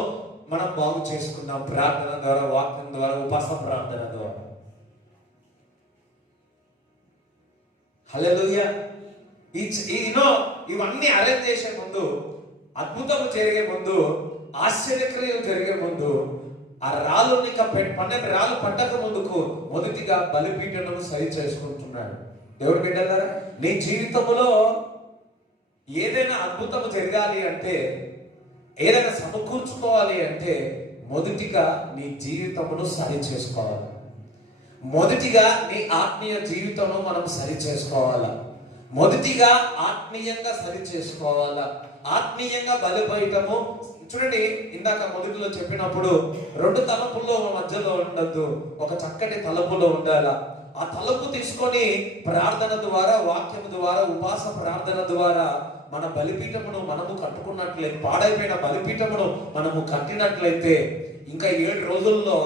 మనం బాగు చేసుకున్నాం. ప్రార్థన ద్వారా, వాక్యం ద్వారా, ఉపవాస ప్రార్థన ద్వారా. హల్లెలూయా. ఇవన్నీ అరేంజ్ చేసే ముందు, అద్భుతము జరిగే ముందు, ఆశ్చర్యక్రియలు జరిగే ముందు, ఆ రాళ్ళు 12 రాళ్ళు పట్టక ముందుకు మొదటిగా బలిపీఠను సరి చేసుకుంటున్నాడు. దేవుడు బిడ్డలారా, నీ జీవితంలో ఏదైనా అద్భుతము జరగాలి అంటే, ఏదైనా సమకూర్చుకోవాలి అంటే మొదటిగా నీ జీవితమును సరి చేసుకోవాలి. మొదటిగా నీ ఆత్మీయ జీవితంలో మనం సరి చేసుకోవాలా. మొదటిగా ఆత్మీయంగా సరి చేసుకోవాలా. ఆత్మీయంగా బలిపీఠము చూడండి, ఇందాక మొదటిలో చెప్పినప్పుడు 2 తలుపుల్లో మధ్యలో ఉండద్దు, ఒక చక్కటి తలుపులో ఉండాలా. ఆ తలుపు తీసుకొని ప్రార్థన ద్వారా, వాక్యం ద్వారా, ఉపవాస ప్రార్థన ద్వారా మన బలిపీఠమును మనము కట్టుకున్నట్లయితే, పాడైపోయిన బలిపీఠమును మనము కట్టినట్లయితే, ఇంకా 7 రోజుల్లో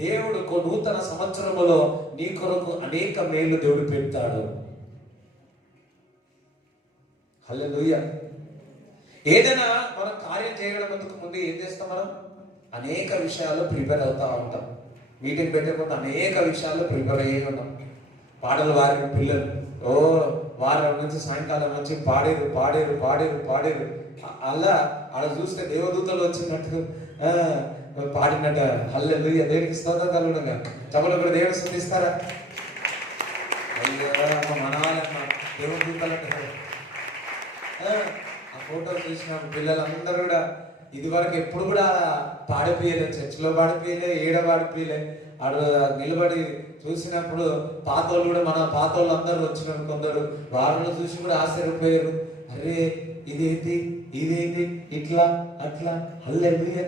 దేవుడు నూతన సంవత్సరములో నీ కొరకు అనేక మేలు దేవుడు పెడతాడు. హల్లెలూయా. ఏదైనా మనం కార్యం చేయడం ముందు ఏం చేస్తాం? మనం అనేక విషయాలు ప్రిపేర్ అవుతా ఉంటాం. మీటింగ్ పెట్టే ముందు అనేక విషయాలు ప్రిపేర్ అయ్యే ఉన్నాం. పాటలు వారి పిల్లలు వారం నుంచి సాయంకాలం నుంచి పాడేరు. అలా అలా చూస్తే దేవదూతలు వచ్చినట్టు పాడినట్టు. హల్లెలూయా. దేవునికి స్తోత్రం కలుగునుగా. చపలు కూడా దేవుడు స్తుతిస్తారా? అయ్యో మన వాళ్ళమ్మ దేవదూతలు. ఆ ఫోటో చూసిన పిల్లలందరూ కూడా ఇదివరకు ఎప్పుడు కూడా పాడిపోయలే, చర్చిలో పాడిపోయలే, ఏడ పాడిపోయలే. ఆడు నిలబడి చూసినప్పుడు పాతోళ్ళు కూడా, మన పాతోళ్ళు అందరూ వచ్చినారు. కొందరు వారిని చూసి కూడా ఆశ్చర్యపోయారు. అరే ఇదేంటి ఇట్లా అట్లా. హల్లెలూయా.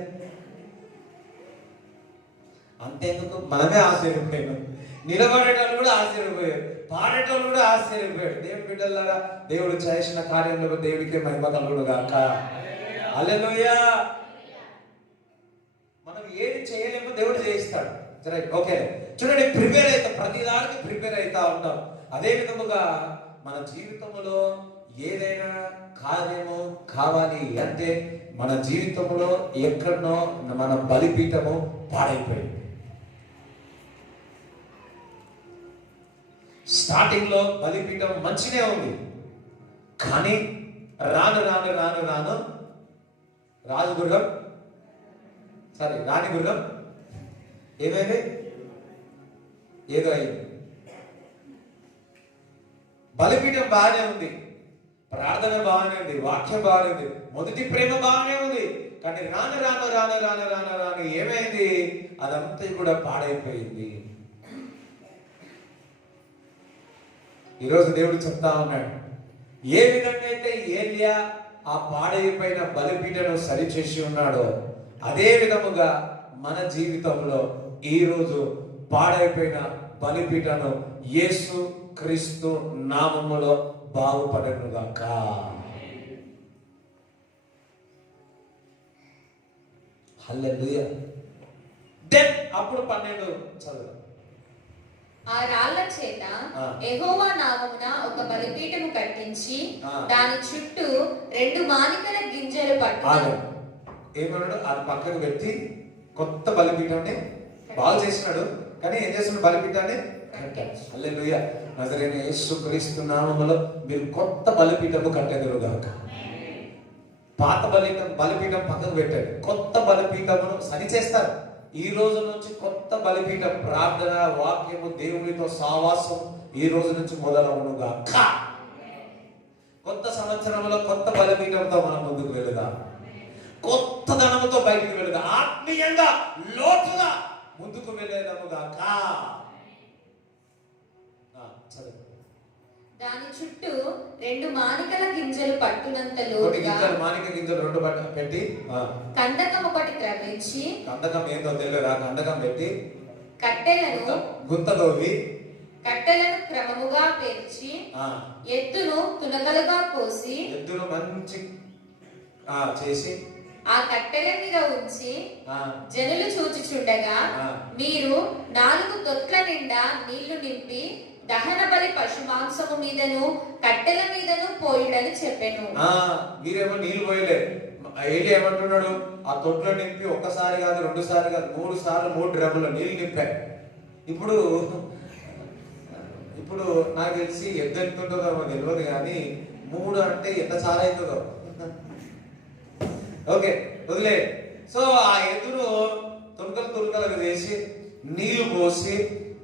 అంతేందుకు మనమే ఆశ్చర్యపోయాను, నిలబడేటోళ్ళు కూడా ఆశ్చర్యపోయారు, పాడేటోళ్ళు కూడా ఆశ్చర్యపోయాడు. దేవుడి బిడ్డలారా, దేవుడు చేసిన కార్యంలో దేవుడికే మహిమ కలుగును గాక. హల్లెలూయా. మనం ఏది చేయలేమో దేవుడు చేయిస్తాడు. సరే, ఓకే. చూడండి, ప్రిపేర్ అవుతా, ప్రతిదానికి ప్రిపేర్ అవుతా ఉంటాం. అదే విధముగా మన జీవితంలో ఏదైనా కార్యము కావాలి అంటే మన జీవితంలో ఎక్కడనో మన బలిపీఠము పాడైపోయింది. స్టార్టింగ్ లో బలిపీఠం మంచినే ఉంది, కానీ రాను రాను రాను రాను రాజు గుర్రం రాణి గుర్రం ఏమైంది? ఏదో అయింది. బలిపీఠం బాగానే ఉంది, ప్రార్థన బాగానే ఉంది, వాక్యం బాగానే ఉంది, మొదటి ప్రేమ బాగానే ఉంది. కానీ రాను రాను రాను రాను రాను రాను ఏమైంది? అదంతా కూడా పాడైపోయింది. ఈరోజు దేవుడు చెప్తా ఉన్నాడు, ఏ విధంగా అయితే ఏలియా ఆ పాడైపోయిన బలిపీఠను సరిచేసి ఉన్నాడో అదే విధముగా మన జీవితంలో ఈరోజు పాడైపోయిన బలిపీఠను యేసు క్రీస్తు నామములో బాగుపడనుగాక. హల్లెలూయా. దెన్ అప్పుడు 12 చదువు. ఆ రాళ్ల చేత యెహోవా నామమున ఒక బలిపీఠము కట్టించి దాని చుట్టూ 2 మానికల గింజలు పట్టుకొని ఏమన్నాడు? అది పక్కకు పెట్టి కొత్త బలిపీఠాన్ని బాగు చేసినాడు. కానీ ఏం చేస్తున్నాడు? బలిపీఠాన్ని కట్టాడు. హల్లెలూయా. నజరేయుడైన యేసు క్రీస్తు నామములో మీరు కొత్త బలిపీఠము కట్టెదరుగాక. పాత బలిపీఠం పక్కకు పెట్టాడు, కొత్త బలిపీఠమును సరి చేస్తారు. ఈ రోజు నుంచి కొత్త బలిపీఠం, ప్రార్థన, వాక్యము, దేవునితో సావాసం ఈ రోజు నుంచి మొదలవునుగాక. కొత్త సంవత్సరంలో కొత్త బలిపీఠంతో మనం ముందుకు వెళుదాం. కొత్త ధనముతో బయటికి వెళుదాం. ఆత్మీయంగా లోతుగా ముందుకు వెళ్ళేదముగాక. దాని చుట్టూ 2 మానికల గింజలు పట్టునంత లోతుగా మానిక గింజలు 2 పెట్టి కందకం ఒకటి త్రవ్వించి, కందకం ఏందో తెలియదా? కందకం పెట్టి కట్టెలను గుంతలోవి కట్టెలను క్రమముగా పేర్చి ఎద్దును తునకలుగా కోసి ఎద్దును మంచి చేసి ఆ కట్టెల మీద ఉంచి జనులు చూచుచుండగా మీరు 4 తొట్ల నిండా నీళ్లు నింపి దహన బలి పశు మాంసము మీదను కట్టెల మీదను పోయుడని చెప్పాను. మీరేమో నీళ్లు పోయలేదు. ఏలి ఏమంటున్నాడు? ఆ తొట్లో నింపి ఒక్కసారి కాదు, 2 సార్లు కాదు, 3 సార్లు 3 డ్రమ్ములు నీళ్లు నింపాడు. ఇప్పుడు నాకు తెలిసి ఎంత ఉంటుందో తెలియదు, కానీ 3 అంటే ఎంత చాలా అవుతుందో. ఓకే, వదిలే. సో ఆ ఎద్దును తునకలుగా చేసి నీళ్లు పోసి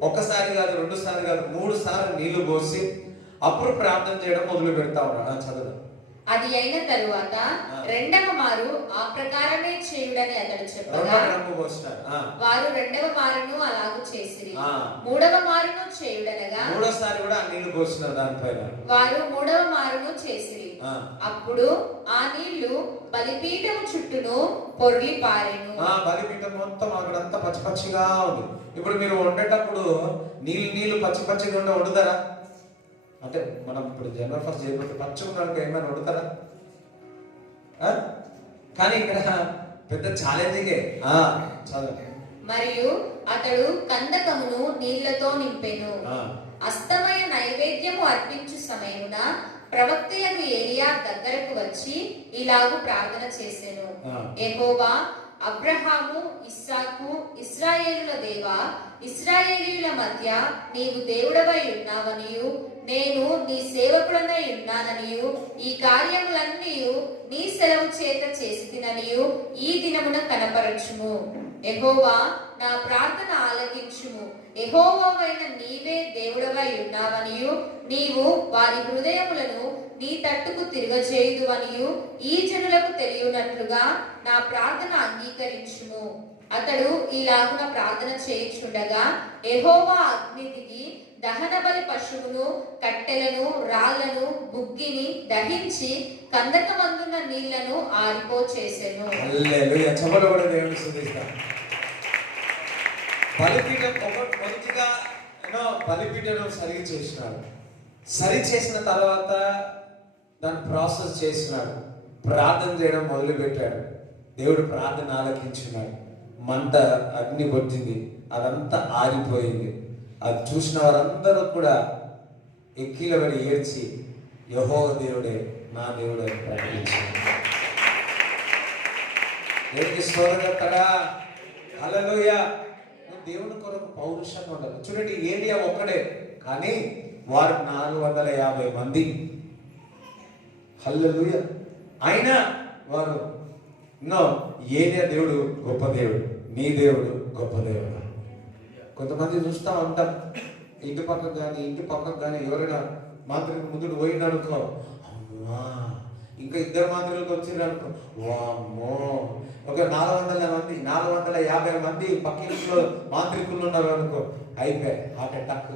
ఒక్కసారి కాదు, 2 సార్లు కాదు, 3 సార్లు నీళ్లు పోసి అప్పుడు ప్రార్థన చేయడం మొదలు పెడతా ఉన్నాడు. చదువు. అది అయిన తరువాత 2వ మారు ఆ ప్రకారమే చేయుడని అతడు చెప్పగా వారు 2వ మారును అలాగూ చేసిరి. 3వ మారును చేయుడనగా 3సారి కూడా నీళ్లు పోసినారు దానిపైన. వారు 3వ మారును చేసిరి. అప్పుడు ఆ నీళ్లు బలిపీఠము చుట్టూను పొర్లి పారెను. బలిపీఠం మొత్తం అక్కడంతా పచ్చి పచ్చిగా ఉంది. ఇప్పుడు మీరు వండేటప్పుడు నీళ్లు పచ్చి పచ్చిగా వండుతారా? అంటే మనం ఇప్పుడు జనవరి 1 చేయకపోతే పచ్చిగా ఏమైనా వండుతారా? కానీ ఇక్కడ పెద్ద ఛాలెంజింగే. మరియు అతడు కందకమును నీళ్లతో నింపెను. అస్తమయ నైవేద్యము అర్పించు సమయమున ప్రవక్తయగు ఏలియా దగ్గరకు వచ్చి ఇలాగు ప్రార్థన చేసెను. యెహోవా, అబ్రహాము, ఇస్సాకు, ఇశ్రాయేలుల దేవా, ఇశ్రాయేలీయుల మధ్య నీవు దేవుడవై ఉన్నావనియు నేను నీ సేవకుడనై ఉన్నాననియు ఈ కార్యములన్నీ నీ సెలవు చేత చేసితిననియు ఈ దినమున కనపరచుము. యెహోవా, నా ప్రార్థన ఆలకించుము. యెహోవావైన నీవే దేవుడవై ఉన్నావనియు నీవు వారి హృదయములను నీ తట్టుకు తిరగజేయుదువనియు ఈ జనులకు తెలియనట్లుగా నా ప్రార్థన అంగీకరించుము. అతడు ఇలాగున ప్రార్థన చేయుచుండగా యెహోవా అగ్ని దిగి దహన బలి పశువును, కట్టెలను, రాళ్లను, బుగ్గిని దహించి కందకమందున్న నీళ్లను ఆరిపో చేసెను. హల్లెలూయా. చప్పట్లు దేవుని స్తుతిస్తాం. బలిపీఠం మొదటిగా బలిపీఠం సరి చేసినాడు. సరి చేసిన తర్వాత దాన్ని ప్రాసెస్ చేసినాడు. ప్రార్థన చేయడం మొదలు పెట్టాడు. దేవుడు ప్రార్థన ఆలకించినాడు. మంట అగ్ని పట్టింది, అదంతా ఆరిపోయింది. అది చూసిన వారందరూ కూడా ఎక్కిలబడి ఏడ్చి యెహోవా దేవుడే నా దేవుడే ప్రకటించారు. దేవునికి స్తోత్రం చెప్తాడా? హల్లెలూయా. దేవుని కొరకు పౌరుషంగా ఉండాలి. చూడండి, ఏలియా ఒక్కడే, కానీ వారు 450 మంది. హల్లెలూయా. అయినా వారు నో, ఏలియా దేవుడు గొప్ప దేవుడు, నీ దేవుడు గొప్ప దేవుడు. కొంతమంది చూస్తూ ఉంటాం, ఇంటి పక్కకు కానీ ఎవరైనా మాంత్రికుడు ముందు పోయిననుకో, అమ్మా, ఇంకా ఇద్దరు మాంత్రికులకు వచ్చిందనుకో, వామ్మో, ఒక 450 మంది పక్కింట్లో మాంత్రికులు ఉన్నారు అనుకో, అయిపోయి హార్ట్ అటాక్.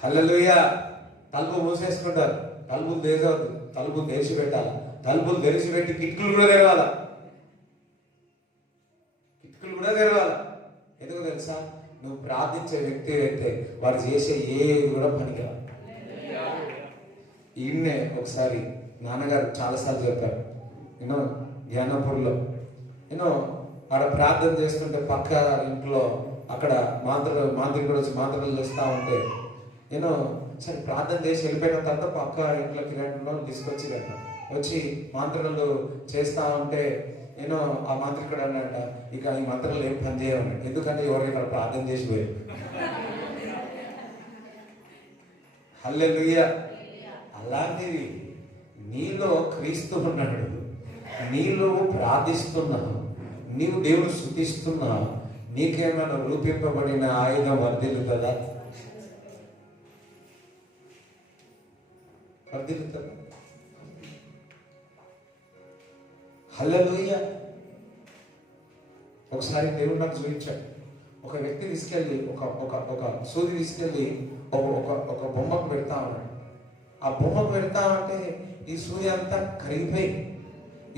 హల్లెలూయా. తలుపు మూసేసుకుంటారు, తలుపులు తెరవద్దు, తలుపులు తెరిచి పెట్టాలి, తలుపులు తెరిచి పెట్టి కిటికీలు కూడా తెరవాలా, ఎందుకు తెలుసా? నువ్వు ప్రార్థించే వ్యక్తి అయితే వారు చేసే ఏది కూడా పనికిరాదు. ఈయన్నే ఒకసారి నాన్నగారు చాలాసార్లు చెప్పారు, నేను జ్ఞానపూర్లో ఆడ ప్రార్థన చేస్తుంటే పక్క ఇంట్లో అక్కడ మాంత్రికుడు వచ్చి మాంత్రికులు చేస్తూ ఉంటే సరే ప్రార్థన చేసి వెళ్ళిపోయిన తర్వాత పక్క ఇంట్లోకి 2 రోజులు తీసుకొచ్చి వచ్చి మాంత్రికులు చేస్తూ ఉంటే ఆ మాంత్రికుడు అన్నట, ఇక ఈ మంత్రాలు ఏం పని చేయమని, ఎందుకంటే ఎవరైనా ప్రార్థన చేసి పోయి. హల్లెలూయా. అలాంటివి నీలో క్రీస్తు ఉన్నాడు, నీలో ప్రార్థిస్తున్నావు, నీవు దేవుడు స్తుతిస్తున్నావు, నీకేమైనా రూపింపబడిన ఆయుధం వర్ధిల్లుతుందా? వర్ధిల్లుతుందా? హల్లెలూయా. ఒకసారి దేవుడు నాకు చూపించాడు, ఒక వ్యక్తి తీసుకెళ్ళి ఒక సూది తీసుకెళ్ళి ఒక బొమ్మకు పెడతా ఉన్నాడు. ఆ బొమ్మకు పెడతా ఉంటే ఈ సూది అంతా కరిగిపోయి,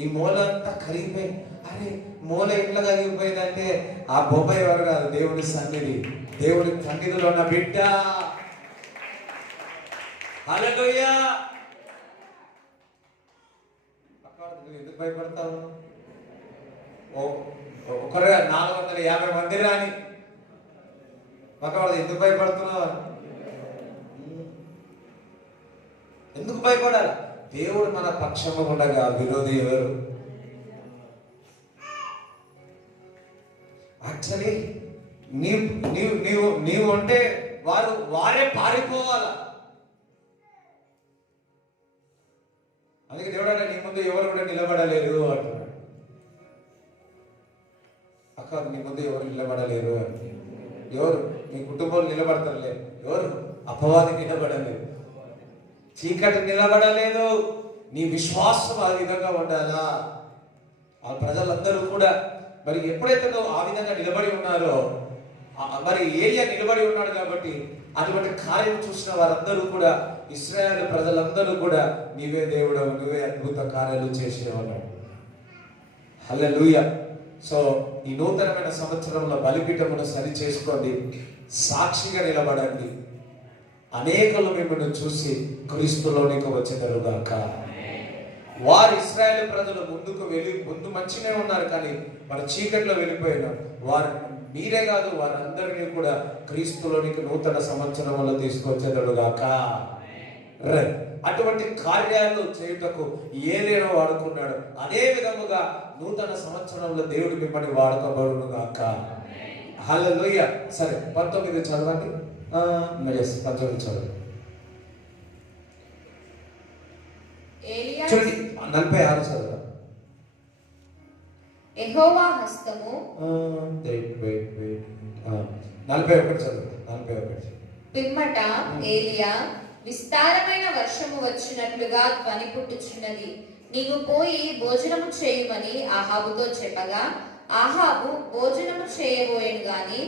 ఈ మూల అంతా కరిగిపోయి, అరే మూల ఎట్లా కరిగిపోయిందంటే ఆ బొమ్మ ఎవరు కాదు, దేవుని సన్నిధి, దేవుని సన్నిధిలో ఉన్న బిడ్డ. హల్లెలూయా. ఎందుకు భయపడతావు? ఒకరు 450 మంది రాని పక్కవాడు ఎందుకు భయపడుతున్నావు? ఎందుకు భయపడాలి? దేవుడు మన పక్షము ఉండగా విరోధి ఎవరు? యాక్చువల్లీ నీవు అంటే వారే పారిపోవాలా. అందుకే దేవుడు అంటే నీ ముందు ఎవరు కూడా నిలబడలేరు అంటున్నాడు. అక్క నీ ముందు ఎవరు నిలబడలేరు అంటే ఎవరు? నీ కుటుంబంలో నిలబడతారులే, ఎవరు? అపవాది నిలబడలేదు, చీకటి నిలబడలేదు. నీ విశ్వాసం ఆ విధంగా ఉండాలా. ఆ ప్రజలందరూ కూడా మరి ఎప్పుడైతే నువ్వు ఆ విధంగా నిలబడి ఉన్నారో, మరి ఏలియా నిలబడి ఉన్నాడు కాబట్టి అటువంటి కార్యం చూసిన వారందరూ కూడా, ఇశ్రాయేలు ప్రజలందరూ కూడా నీవే దేవుడు, నువ్వే అద్భుత కార్యాలు చేసేవాడు. హల్లెలూయా. సో ఈ నూతనమైన సంవత్సరంలో బలిపీఠమును సరి చేసుకోండి, సాక్షిగా నిలబడండి. అనేకులు మిమ్మల్ని చూసి క్రీస్తులోనికి వచ్చేదరుగాక. వారు ఇశ్రాయేలు ప్రజలు ముందు మంచిగా ఉన్నారు, కానీ వారు చీకట్లో వెళ్ళిపోయినారు. వారు మీరే కాదు, వారందరినీ కూడా క్రీస్తులోనికి నూతన సంవత్సరంలో తీసుకొచ్చేదరుగాక. అటువంటి కార్యాలు చేయుటకు ఏదైనా వాడుకున్నాడు, అదే విధముగా నూతన సంవత్సరంలో దేవుడు మిమ్మల్ని వాడుకోబడును గాక. హల్లెలూయా. సరే 19 చదవండి. 19 చదవండి. చూడండి 46 చదవండి. యెహోవా హస్తము 41 చదవండి. 41 పిమ్మట ఏలియా, విస్తారమైన వర్షము వచ్చినట్లుగా ధ్వని పుట్టుచున్నది, నీవు పోయి భోజనము చేయుమని ఆహాబుతో చెప్పగా, ఆహాబు భోజనము చేయబోయెను గాని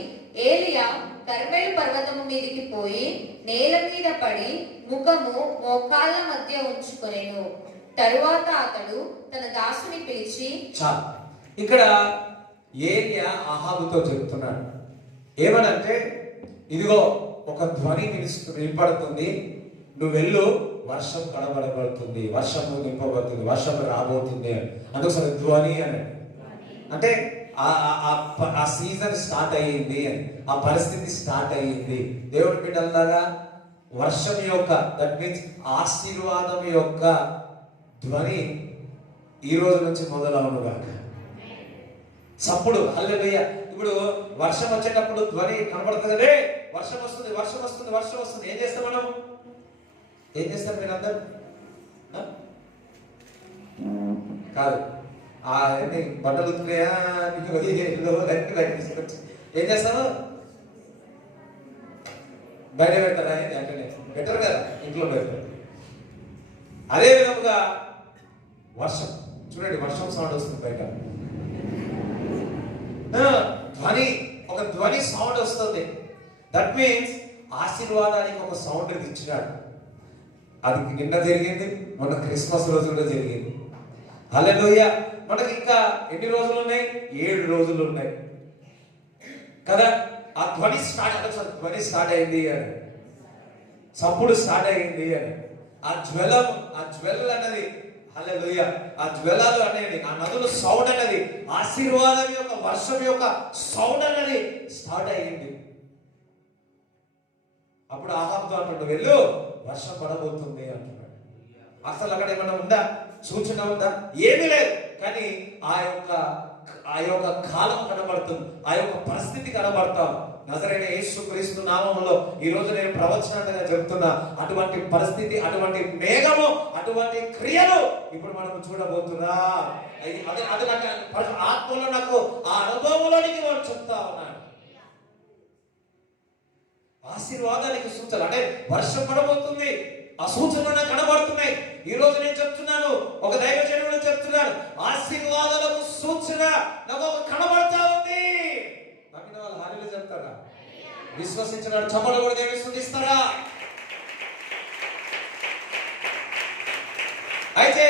ఏలియా కర్మెలు పర్వతము మీదికి పోయి నేల మీద పడి ముఖము మోకాళ్ళ మధ్య ఉంచుకొనెను. తరువాత అతడు తన దాసుని పిలిచి, ఇక్కడ ఏలియా ఆహాబుతో చెప్తున్నాడు ఏమనంటే, ఇదిగో ఒక ధ్వని వినపడుతుంది, నువ్వు వెళ్ళు, వర్షం కనబడబడుతుంది, వర్షం నింపబడుతుంది, వర్షం రాబోతుంది. అందుకోసం ధ్వని అని అంటే ఆ సీజన్ స్టార్ట్ అయ్యింది అని, ఆ పరిస్థితి స్టార్ట్ అయ్యింది. దేవుడి బిడ్డలాగా వర్షం యొక్క, దట్ మీన్స్ ఆశీర్వాదం యొక్క ధ్వని ఈ రోజు నుంచి మొదలవును గాక. సప్పుడు హల్లెలూయా. ఇప్పుడు వర్షం వచ్చేటప్పుడు ధ్వని కనబడుతుంది, రే వర్షం వస్తుంది, వర్షం వస్తుంది, వర్షం వస్తుంది. ఏం చేస్తాం మనం? ఏం చేస్తారు మీరు అందరు? కాదు అన్ని బట్టలు ఉతున్నాయా తీసుకొచ్చి ఏం చేస్తాను? బయట పెడతారా? అంటే బెటర్ కదా, ఇంట్లో పెడతారు. అదే విధముగా వర్షం చూడండి, వర్షం సౌండ్ వస్తుంది బయట, ధ్వని, ఒక ధ్వని సౌండ్ వస్తుంది. దట్ మీన్స్ ఆశీర్వాదానికి ఒక సౌండ్ ఇచ్చినాడు. అది నిన్న జరిగింది, మొన్న క్రిస్మస్ రోజు కూడా జరిగింది. హల్లెలూయా. మనకి ఇంకా ఎన్ని రోజులు ఉన్నాయి? 7 రోజులు ఉన్నాయి కదా. ఆ ధ్వని స్టార్ట్ అయింది అని, సప్పుడు స్టార్ట్ అయింది అని, ఆ జ్వెల్ అన్నది, హల్లెలూయా, ఆ జ్వెలాలు అనేది, ఆ నదుల సౌండ్ అనేది, ఆశీర్వాదం యొక్క వర్షం యొక్క సౌండ్ అనేది స్టార్ట్ అయింది. అప్పుడు ఆహాబుతో అంటున్నాడు, వెళ్ళు వర్షం పడబోతుంది అంటున్నాడు. అసలు అక్కడ ఏమైనా ఉందా? సూచన ఉందా? ఏమీ లేదు. కానీ ఆ యొక్క కాలం కనబడుతుంది, ఆ యొక్క పరిస్థితి కనబడతాం. నజరైన యేసుక్రీస్తు నామములో ఈ రోజు నేను ప్రవచనంగా చెప్తున్నా, అటువంటి పరిస్థితి, అటువంటి మేఘము, అటువంటి క్రియలు ఇప్పుడు మనం చూడబోతున్నా. అది నాకు ఆత్మలో, నాకు ఆ అనుభవంలోనికి నేను చెప్తా ఉన్నాను. ఆశీర్వాదానికి సూచన అంటే వర్షం పడబోతుంది, ఆ సూచనలు కనబడుతున్నాయి. ఈ రోజు నేను చెప్తున్నాను, ఒక దైవజనుడు చెప్తున్నాను, ఆశీర్వాదాలకు సూచన నాకు కనబడతా ఉంది. నమ్మిన వాళ్ళు హాలీలు చెప్తారా? విశ్వసించిన చప్పట్లు కూడా దేవుని స్తుతిస్తారా? అయితే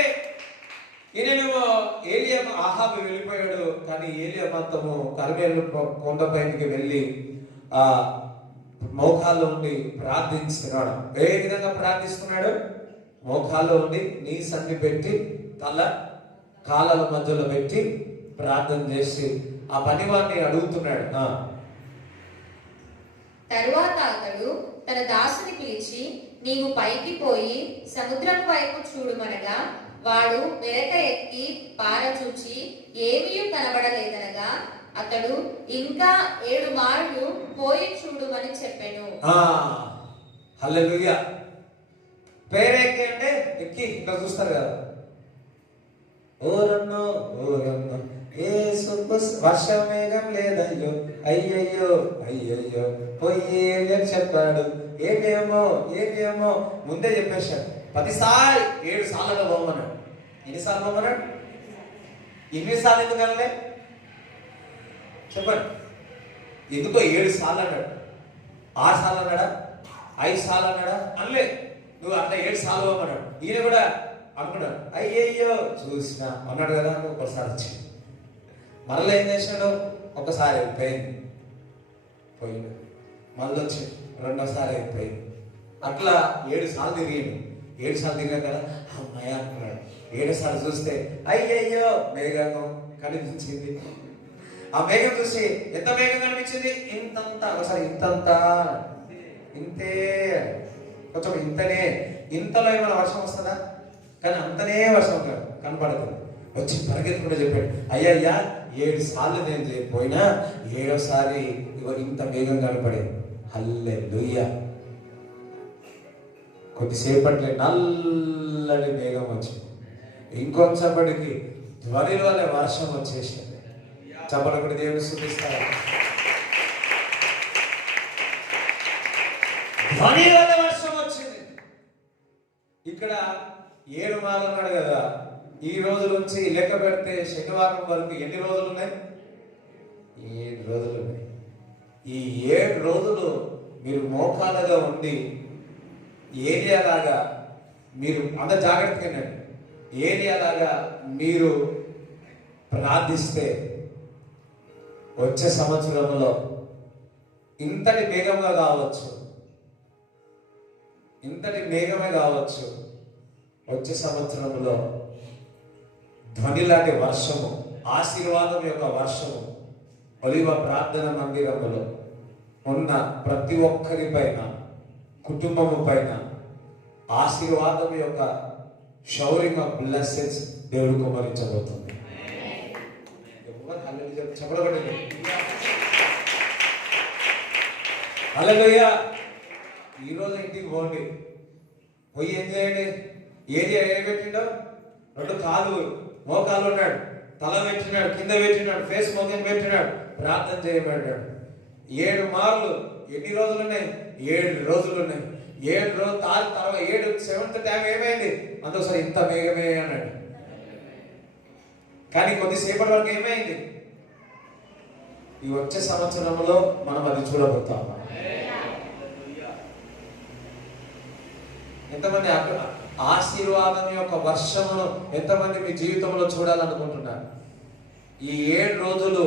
ఈయనేమో ఏలియా, ఆహాబు వెళ్ళిపోయాడు. కానీ ఏలియా మాత్రము కర్మేలు కొండపైకి వెళ్ళి ఆ మోకాల్లో ఉండి ప్రార్థిస్తున్నాడు. ఏ విధంగా ప్రార్థిస్తున్నాడు? మోకాల్లో ఉండి నీ సన్ని పెట్టి కాళ్ళ మధ్యలో పెట్టి ప్రార్థన చేసి ఆ పనివాడిని అడుగుతున్నాడు. తరువాత అతడు తన దాసుని పిలిచి, నీవు పైకి పోయి సముద్రం వైపు చూడుమనగా, వాడు మెరక ఎక్కి పారచూచి ఏమీ కనబడలేదనగా, అతడు ఇంకా 7 మార్లు పోయి చూడుమని చెప్పెను. హల్లెలూయా. పేరెక్కి అంటే ఎక్కి ఇక్కడ చూస్తారు కదా, ఓరన్నో ఓరన్నో వర్షమేఘం లేదయ్యో, అయ్యయ్యో అయ్యయ్యో పోయి చెప్పాడు. ఏమేమో ముందే చెప్పేశాడు. 10 సార్లు 7 సార్లు పోమన్నాడు. ఎన్నిసార్లు పోమన్నాడు? 8 సార్లు ఎందుకు అనలే చెప్పండి? ఎందుకో 7 సార్లు అన్నాడు. 6 సార్లు అన్నాడా? 5 సార్లు అన్నాడా? అనలే. నువ్వు అట్లా 7 సార్లు పోమన్నాడు. ఈయన కూడా అనుకున్నాడు, అయ్యయ్యో చూసినా అన్నాడు కదా. ఒకసారి వచ్చి మరలా ఏం చేశాడు? ఒకసారి అయిపోయింది, పోయింది. మళ్ళీ వచ్చి రెండోసారి అయిపోయింది. అట్లా 7 సార్లు తిరిగింది. 7 సార్లు తిరిగా కదా, అమ్మాయి అనుకున్నాడు. 7 సార్లు చూస్తే అయ్యయ్యో మేఘం కనిపించింది. ఆ మేఘం చూసి ఎంత మేఘం కనిపించింది? ఇంతంత. ఒకసారి ఇంతంత, ఇంతే, కొంచెం ఇంతనే. ఇంతలో ఏమైనా వర్షం వస్తుందా? కానీ అంతనే వర్షం కనపడుతుంది. వచ్చి పరిగెత్తుకుంటే చెప్పాడు, అయ్యయ్యా 7 సార్లు నేను పోయినా 7వసారి ఇంత మేఘం కనపడేది. హల్లెలూయా. కొద్దిసేపట్లో నల్లటి మేఘం వచ్చింది. ఇంకొంచెంపటికి ధ్వని వల్ల వర్షం వచ్చేసింది. చెప్పలకుడి దేవుని స్తుతిస్తారా? ధ్వని వల్ల వర్షం వచ్చింది. ఇక్కడ 7 మార్లు అన్నాడు కదా. ఈ రోజు నుంచి లెక్క పెడితే శనివారం వరకు ఎన్ని రోజులు ఉన్నాయి? 7 రోజులు ఉన్నాయి. ఈ 7 రోజులు మీరు మోకాలుగా ఉండి ఏరియాలాగా మీరు అంత జాగ్రత్తగా ఏరియాలాగా మీరు ప్రార్థిస్తే వచ్చే సంవత్సరంలో ఇంతటి మేఘంగా కావచ్చు, ఇంతటి మేఘమే కావచ్చు, వచ్చే సంవత్సరంలో ధ్వని లాంటి వర్షము, ఆశీర్వాదం యొక్క వర్షము ఒలివ ప్రార్థన మందిరములో ఉన్న ప్రతి ఒక్కరి పైన, కుటుంబము పైన ఆశీర్వాదం యొక్క షవరింగ్ ఆఫ్ బ్లెస్సింగ్స్ దేవుడు కుమరించబోతుంది. చెప్పబడింది. హల్లెలూయా. ఈరోజు ఇంటికి పోండి, పోయి ఏం చేయండి? ఏరియా ఏ పెట్టిండో? 2 కాళ్ళు మోకాలు ఉన్నాడు, తల పెట్టినాడు, కింద పెట్టినాడు, ఫేస్ మోకం పెట్టినాడు, ప్రార్థన చేయబడ్డాడు. 7 మార్లు. ఎన్ని రోజులు ఉన్నాయి? 7 రోజులు ఉన్నాయి. 7 రోజులు తర్వాత 7th టైం ఏమైంది? అందుకోసారి ఇంత వేగమే అన్నాడు. కానీ కొద్దిసేపటి వరకు ఏమైంది? ఈ వచ్చే సంవత్సరంలో మనం అది చూడబోతాం. ఎంతమంది ఆశీర్వాదం యొక్క వర్షమును ఎంతమంది మీ జీవితంలో చూడాలనుకుంటున్నారు? ఈ 7 రోజులు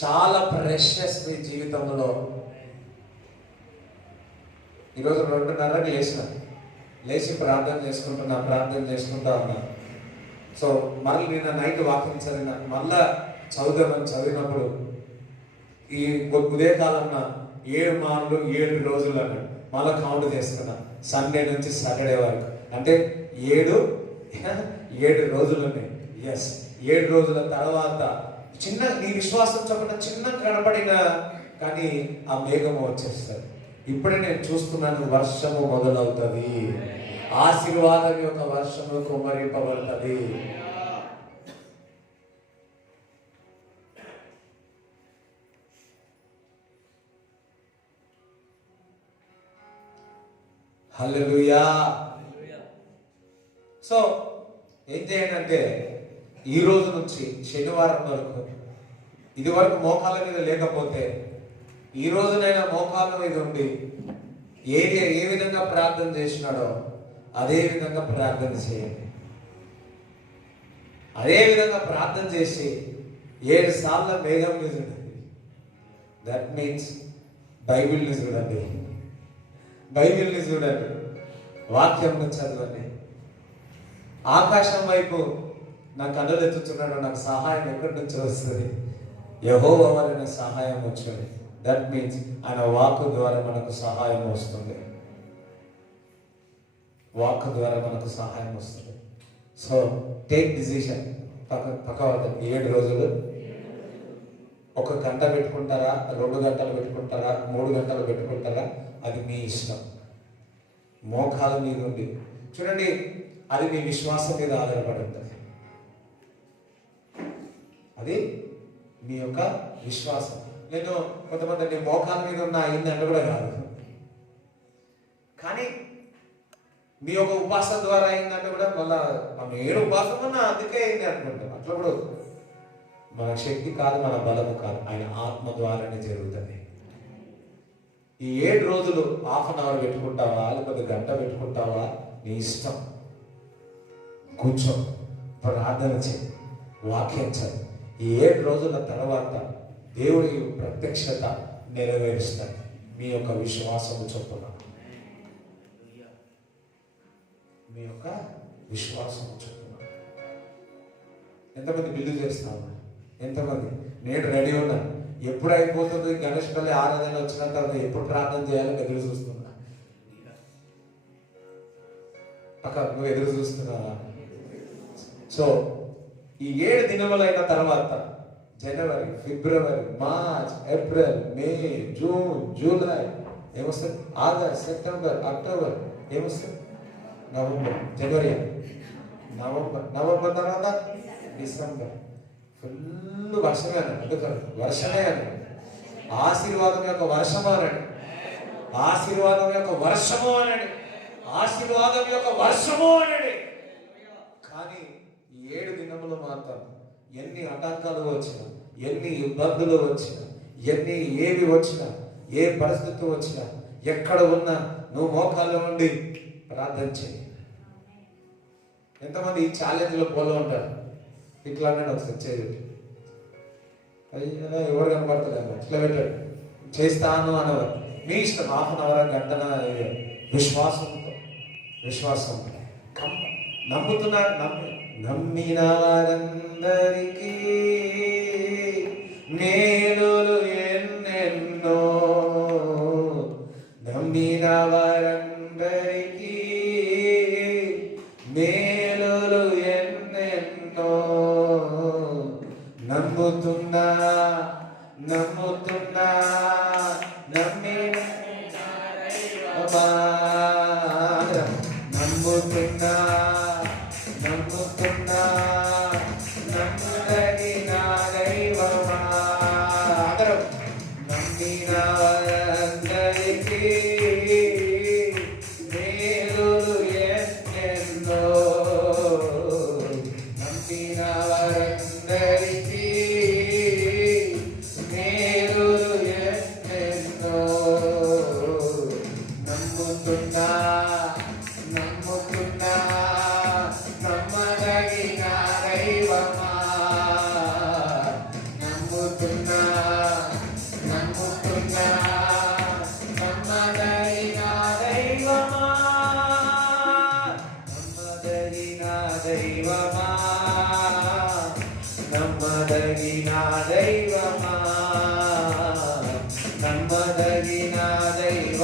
చాలా ప్రెషస్ మీ జీవితంలో. ఈరోజు 2:30కి లేచి ప్రార్థన చేసుకుంటా ఉన్నా. సో మళ్ళీ నిన్న నైట్ వాకింగ్ చదివిన, మళ్ళా చదివినప్పుడు ఈ ఉదయకాలంలో 7 మార్లు 7 రోజులు అన్నాడు. మళ్ళీ కౌంట్ చేసుకున్నా, సండే నుంచి సాటర్డే వరకు. అంటే 7 రోజులు ఉన్నాయి. 7 రోజుల తర్వాత చిన్న నీ విశ్వాసం చెప్పకుండా చిన్న కనపడిన కానీ ఆ మేఘము వచ్చేస్తుంది. ఇప్పుడే నేను చూస్తున్నాను, వర్షము మొదలవుతుంది. ఆశీర్వాదం యొక్క వర్షము కుమ్మరింపబడుతుంది. హల్లెలూయా. సో ఏం చేయండి అంటే, ఈ రోజు నుంచి శనివారం వరకు, ఇది వరకు మోకాళ్ళ మీద లేకపోతే ఈ రోజునైనా మోకాళ్ళ మీద ఉండి ఏ విధంగా ప్రార్థన చేసినాడో అదే విధంగా ప్రార్థన చేయండి. అదే విధంగా ప్రార్థన చేసి 7 సార్లు మేఘం మీద ఉండండి. దట్ మీన్స్ బైబిల్ని చూడండి, బైబిల్ని చూడండి, వాక్యంను చదవండి. ఆకాశం వైపు నా కన్నులు ఎత్తుతున్నాడు, నాకు సహాయం ఎక్కడి నుంచి వస్తుంది? యెహోవా వలన సహాయం వచ్చింది. దట్ మీన్స్ ఆయన వాక్కు ద్వారా మనకు సహాయం వస్తుంది. వాక్కు ద్వారా మనకు సహాయం వస్తుంది. So take decision. పక్క 7 రోజులు 1 గంట పెట్టుకుంటారా, 2 గంటలు పెట్టుకుంటారా, 3 గంటలు పెట్టుకుంటారా, అది మీ ఇష్టం. మోకాల మీద ఉండి చూడండి, అది మీ విశ్వాసం మీద ఆధారపడి ఉంటుంది. అది మీ యొక్క విశ్వాసం. నేను కొంతమంది మోకాల మీద ఉన్న అయిందంటే కూడా కాదు, కానీ మీ యొక్క ఉపాసన ద్వారా అయిందంటే కూడా మళ్ళా నేను ఉపాసన ఉన్నా అందుకే అయింది అనుకుంటాం. అట్లా కూడా మన శక్తి కాదు, మన బలము కాదు, ఆయన ఆత్మ ద్వారానే జరుగుతుంది. ఈ 7 రోజులు ½ అన్ అవర్ పెట్టుకుంటావా, లేకపోతే గంట పెట్టుకుంటావా, నీ ఇష్టం. కూర్చో, ప్రార్థన చేయి, వాక్యం చదువు. ఈ 7 రోజుల తర్వాత దేవుడి ప్రత్యక్షత నెరవేరుస్తాడు మీ యొక్క విశ్వాసము చొప్పున. మీ యొక్క విశ్వాసము చొప్పున. ఎంతమంది బిల్లు చేస్తాము? ఎంతమంది? నేను రెడీ ఉన్నాను. ఎప్పుడు అయిపోతుంది గణేష్ పల్లి ఆరాధన వచ్చిన తర్వాత ఎప్పుడు ప్రార్థన చేయాలని ఎదురు చూస్తున్నా. అక్క నువ్వు ఎదురు చూస్తున్నావా? సో ఈ 7 దినములైన తర్వాత జనవరి, ఫిబ్రవరి, మార్చ్, ఏప్రిల్, మే, జూన్, జూలై ఏమొస్తుంది? ఆగస్ట్, సెప్టెంబర్, అక్టోబర్ ఏమొస్తుంది? నవంబర్, జనవరి, నవంబర్ తర్వాత డిసెంబర్. ఫుల్ వర్షమే అన్నాడు. వర్షమే అన్నాడు. ఆశీర్వాదం యొక్క వర్షము అన్నాడు. ఆశీర్వాదం యొక్క వర్షము అన్నాడు. ఆశీర్వాదం యొక్క వర్షము అన్నాడు. కానీ 7 దినములు మాత్రం ఎన్ని ఆటంకాలు వచ్చినా, ఎన్ని ఇబ్బందులు వచ్చినా, ఏవి వచ్చినా, ఏ పరిస్థితి వచ్చినా, ఎక్కడ ఉన్నా నువ్వు మోకాల్లో ఉండి ప్రార్థన చేయి. ఎంతమంది ఈ ఛాలెంజ్లో పోలో ఉంటారు? ఇట్లా అన్నాడు ఒకసారి చేయదు, అయ్యా ఎవరు కనపడతలేదు, ఇట్లా పెట్టాడు, చేస్తాను అనేవారు. మీ ఇష్టం, ½ అన్ అవర్, గంటన. విశ్వాసం నమ్ముతున్నారు. నమ్మిన వారందరికీ మేలులు ఎన్నెన్నో, నమ్మిన వారందరికీ మేలులు ఎన్నెన్నో, నమ్ముతున్నా నమ్మిన నమ్ము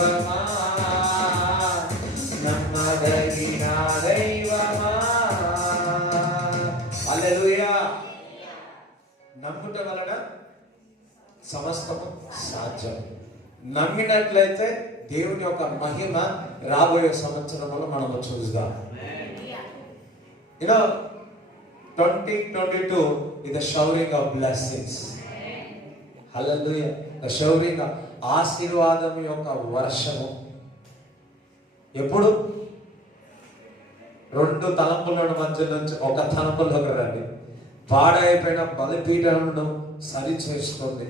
దైవమా, నమ్మదగిన దైవమా. హల్లెలూయా. నమ్ముట వలన సమస్తము సాధ్యం. నమ్మినట్లయితే దేవుని యొక్క మహిమ రాబోయే సంవత్సరంలో మనము చూద్దాం. 2022 is the showering of blessings. Hallelujah. The showering of ఆశీర్వాదం యొక్క వర్షము. ఎప్పుడు రెండు తలంపుల మధ్య నుంచి ఒక తలంపులోకి రండి. పాడైపోయిన బలిపీఠమును సరి చేస్తుంది.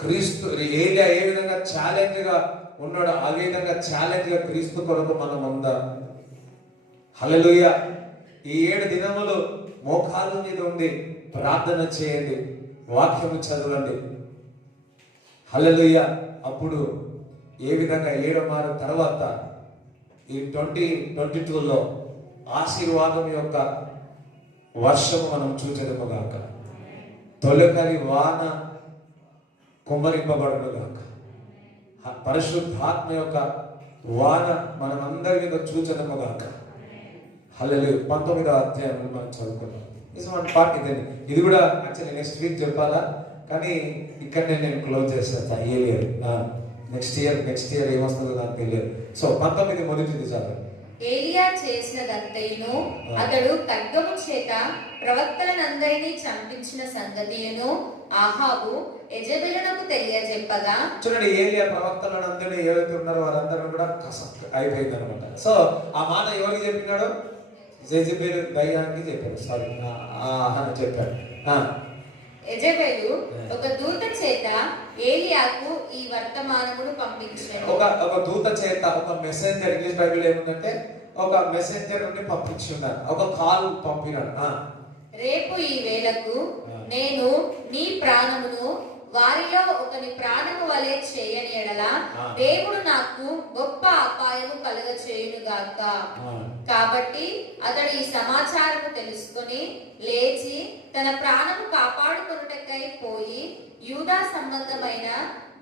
క్రీస్తు ఏలియా ఏ విధంగా ఛాలెంజ్ గా ఉన్నాడో ఆ విధంగా ఛాలెంజ్ గా క్రీస్తు కొరకు మనం ఉందా. హల్లెలూయా. ఈ 7 దినములు మోకాళ్ళ మీద ఉండి ప్రార్థన చేయండి, వాక్యము చదవండి. హల్లెలూయా. అప్పుడు ఏ విధంగా 7 మారు తర్వాత ఈ 2022లో ఆశీర్వాదం యొక్క వర్షము మనం చూచెదము గాక. తొలకరి వాన కుమ్మరింపబడును గాక. పరిశుద్ధాత్మ యొక్క వాన మనం అందరి మీద చూచెదము గాక. హల్లెలూయా. 19వ అధ్యాయం మనం చదువుకున్నాం. ఇది కూడా యాక్చువల్లీ నెక్స్ట్ వీక్ చెప్పాలా, కానీ ఇక్కడనే నేను క్లోజ్ చేస్తాను. ఏలియర్ నెక్స్ట్ ఇయర్ ఏమొస్తుందో నాకు తెలియదు. సో 19 మొదటిది చాలు. ఏలియా చేసినదంతయును అతడు ఖడ్గము చేత ప్రవక్తలనందరినీ చంపించిన సంగతియును ఆహాబు యెజెబెలునకు తెలియజెప్పగా. చూడండి, ఏలియా ప్రవక్తలందరినీ ఎవరైతే ఉన్నారో వారందరూ కూడా అయిపోయింది అనమాట. సో ఆ మాట ఎవరికి చెప్పినాడు? యెజెబెలు దయ్యానికి చెప్పాడు. సారీ చెప్పాడు. యెజెబెలు ఒక దూత చేత ఏలియాకు ఈ వర్తమానమును పంపించాడు. ఒక దూత చేత, ఒక మెసెంజర్, ఇంగ్లీష్ బైబిల్ ఏముందంటే ఒక మెసెంజర్ నుండి పంపించి ఉన్నాడు, ఒక కాల్ పంపినాడు. రేపు ఈ వేళకు నేను నీ ప్రాణమును వారిలో ఒకని ప్రాణము వలె చేయని ఎడల దేవుడు నాకు గొప్ప అపాయము కలుగ చేయునుగాక. కాబట్టి అతడు ఈ సమాచారము తెలుసుకొని లేచి తన ప్రాణము కాపాడుకొనుటకై పోయి యూదా సంబంధమైన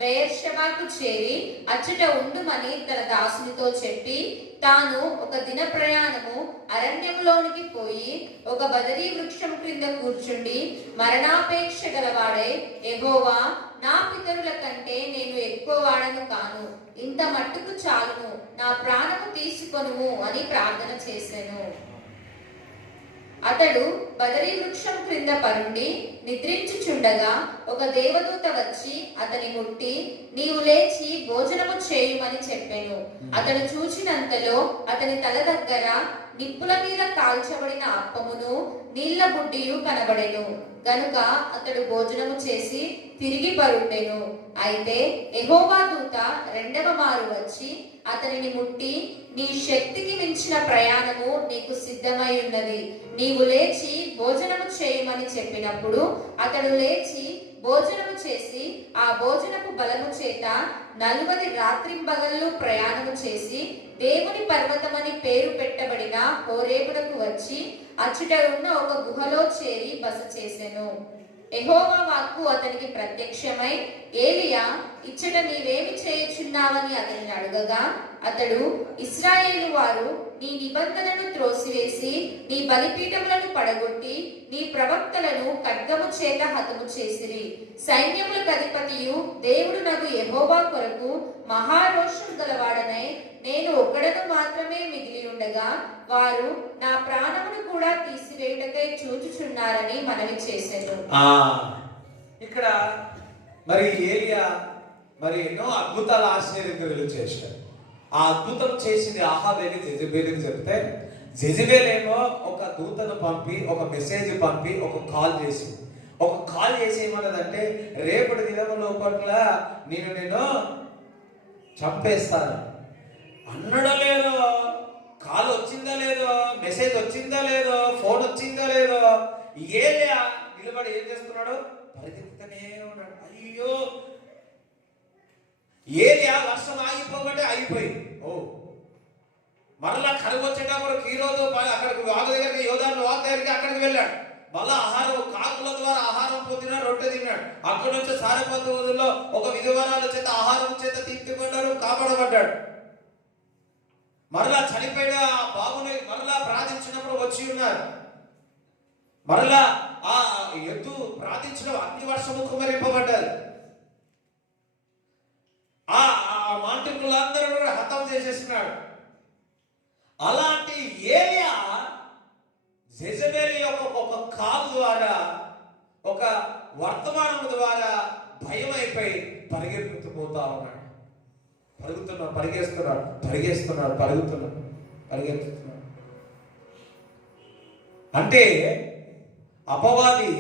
బెయేర్షెబాకు చేరి అచ్చట ఉండుమని తన దాసునితో చెప్పి తాను ఒక దిన ప్రయాణము అరణ్యంలోనికి పోయి ఒక బదరీ వృక్షం క్రింద కూర్చుండి మరణాపేక్ష గలవాడై, యెహోవా, నా పితరుల కంటే నేను ఎక్కువ వాడను కాను, ఇంత మట్టుకు చాలును, నా ప్రాణము తీసుకొనుము అని ప్రార్థన చేశాను. అతడు బదరీ వృక్షం క్రింద పరుండి నిద్రించుచుండగా ఒక దేవదూత వచ్చి అతని ముట్టి, నీవు లేచి భోజనము చేయుమని చెప్పెను. అతడు చూచినంతలో అతని తల దగ్గర నిప్పుల మీద కాల్చబడిన అప్పమును నీళ్ల బుడ్డియు కనబడెను. గనుక అతడు భోజనము చేసి తిరిగి పరుండెను. అయితే యెహోవా దూత రెండవ మారు వచ్చి అతనిని ముట్టి, నీ శక్తికి మించిన ప్రయాణము నీకు సిద్ధమై ఉన్నది, నీవు లేచి భోజనము చేయమని చెప్పినప్పుడు అతడు లేచి భోజనము చేసి ఆ భోజనపు బలము చేత 40 రాత్రింబగళ్ళు ప్రయాణము చేసి దేవుని పర్వతమని పేరు పెట్టబడిన హోరేబునకు వచ్చి అచ్చట ఉన్న ఒక గుహలో చేరి బస చేసెను. యెహోవా వాక్కు అతనికి ప్రత్యక్షమై, ఏలియా, ఇచ్చట నీవేమి చేయుచున్నావని అతనిని అడగగా అతడు, ఇశ్రాయేలు వారు నీ నిబంధనను త్రోసివేసి నీ బలిపీఠములను పడగొట్టి నీ ప్రవక్తలను ఖడ్గము చేత హతము చేసిరి. సైన్యములకు అధిపతియు దేవుడు నగు యెహోవా కొరకు మహారోషం గలవాడనై నేను ఒక్కడను మాత్రమే మిగిలి ఉండగా వారు నా ప్రాణమును కూడా తీసివేయుటకై చూచుచున్నారని మనవి చేశారు. ఇక్కడ మరి ఏలియా మరి ఎన్నో అద్భుతాలు ఆశ్చర్యకరులు చేశాడు. ఆ అద్భుతం చేసింది ఆహాబేలి జెజబేలుకి చెప్తే, జెజబేల్ ఏమో ఒక దూతను పంపి, ఒక మెసేజ్ పంపి, ఒక కాల్ చేసి ఏమన్నదంటే, రేపటి దినము లోపట్ల నేను చంపేస్తాను అన్నడో లేదో, కాల్ వచ్చిందా లేదో, మెసేజ్ వచ్చిందా లేదో, ఫోన్ వచ్చిందా లేదో, ఏలియా నిలబడి ఏం చేస్తున్నాడు? పరిగెత్తుతూనే ఉన్నాడు. అయ్యో, ఏలియా వర్షం ఆగిపోబట్టే ఆగిపోయింది. మరలా కరువు వచ్చేటప్పుడు ఈ రోజు అక్కడికి వాగు దగ్గరికి, యోర్దాను వాగు దగ్గరికి అక్కడికి వెళ్ళాడు. మళ్ళా ఆహారం కాకుల ద్వారా ఆహారం పొందిన రొట్టె తిన్నాడు. అక్కడి నుంచి సారెపతు ఊరిలో ఒక విధవరాల చేత ఆహారం చేత తీర్చిపడ్డాడు, కాపాడబడ్డాడు. మరలా చనిపోయిన ఆ బాబుని మరలా ప్రార్థించినప్పుడు వచ్చి ఉన్నారు. మరలా ఆ ఎద్దు ప్రార్థించిన అన్ని వర్షము కుమరింపబడ్డారు. ఆ మాంత్రికులందరూ కూడా హతం చేసేస్తున్నాడు. అలాంటి ఏలియా జెజబెల్ యొక్క ఒక కాల్ ద్వారా, ఒక వర్తమానం ద్వారా భయం అయిపోయి పరిగెత్తుకుపోతా ఉన్నాడు. పరిగెత్తుతున్నాడు. అంటే అపవాది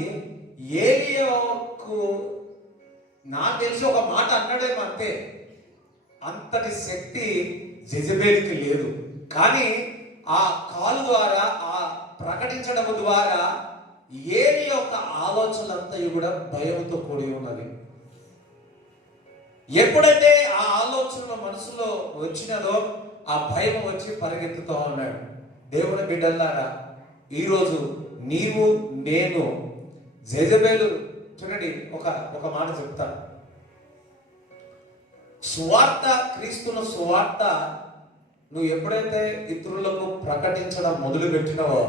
ఏలియాకు నాకు తెలిసి ఒక మాట అన్నాడేమో అంతే, అంతటి శక్తి జెజబెల్కి లేదు. కానీ ఆ కాలు ద్వారా, ఆ ప్రకటించడం ద్వారా ఏలి యొక్క ఆలోచనంతా కూడా భయంతో కూడి ఉన్నది. ఎప్పుడైతే ఆ ఆలోచన మనసులో వచ్చినదో ఆ భయం వచ్చి పరిగెత్తుతూ ఉన్నాడు. దేవుని బిడ్డలారా, ఈరోజు నీవు నేను జెజబెలు చూడండి, ఒక మాట చెప్తాను. సువార్త, క్రీస్తుల సువార్త నువ్వు ఎప్పుడైతే ఇతరులకు ప్రకటించడం మొదలు పెట్టినావో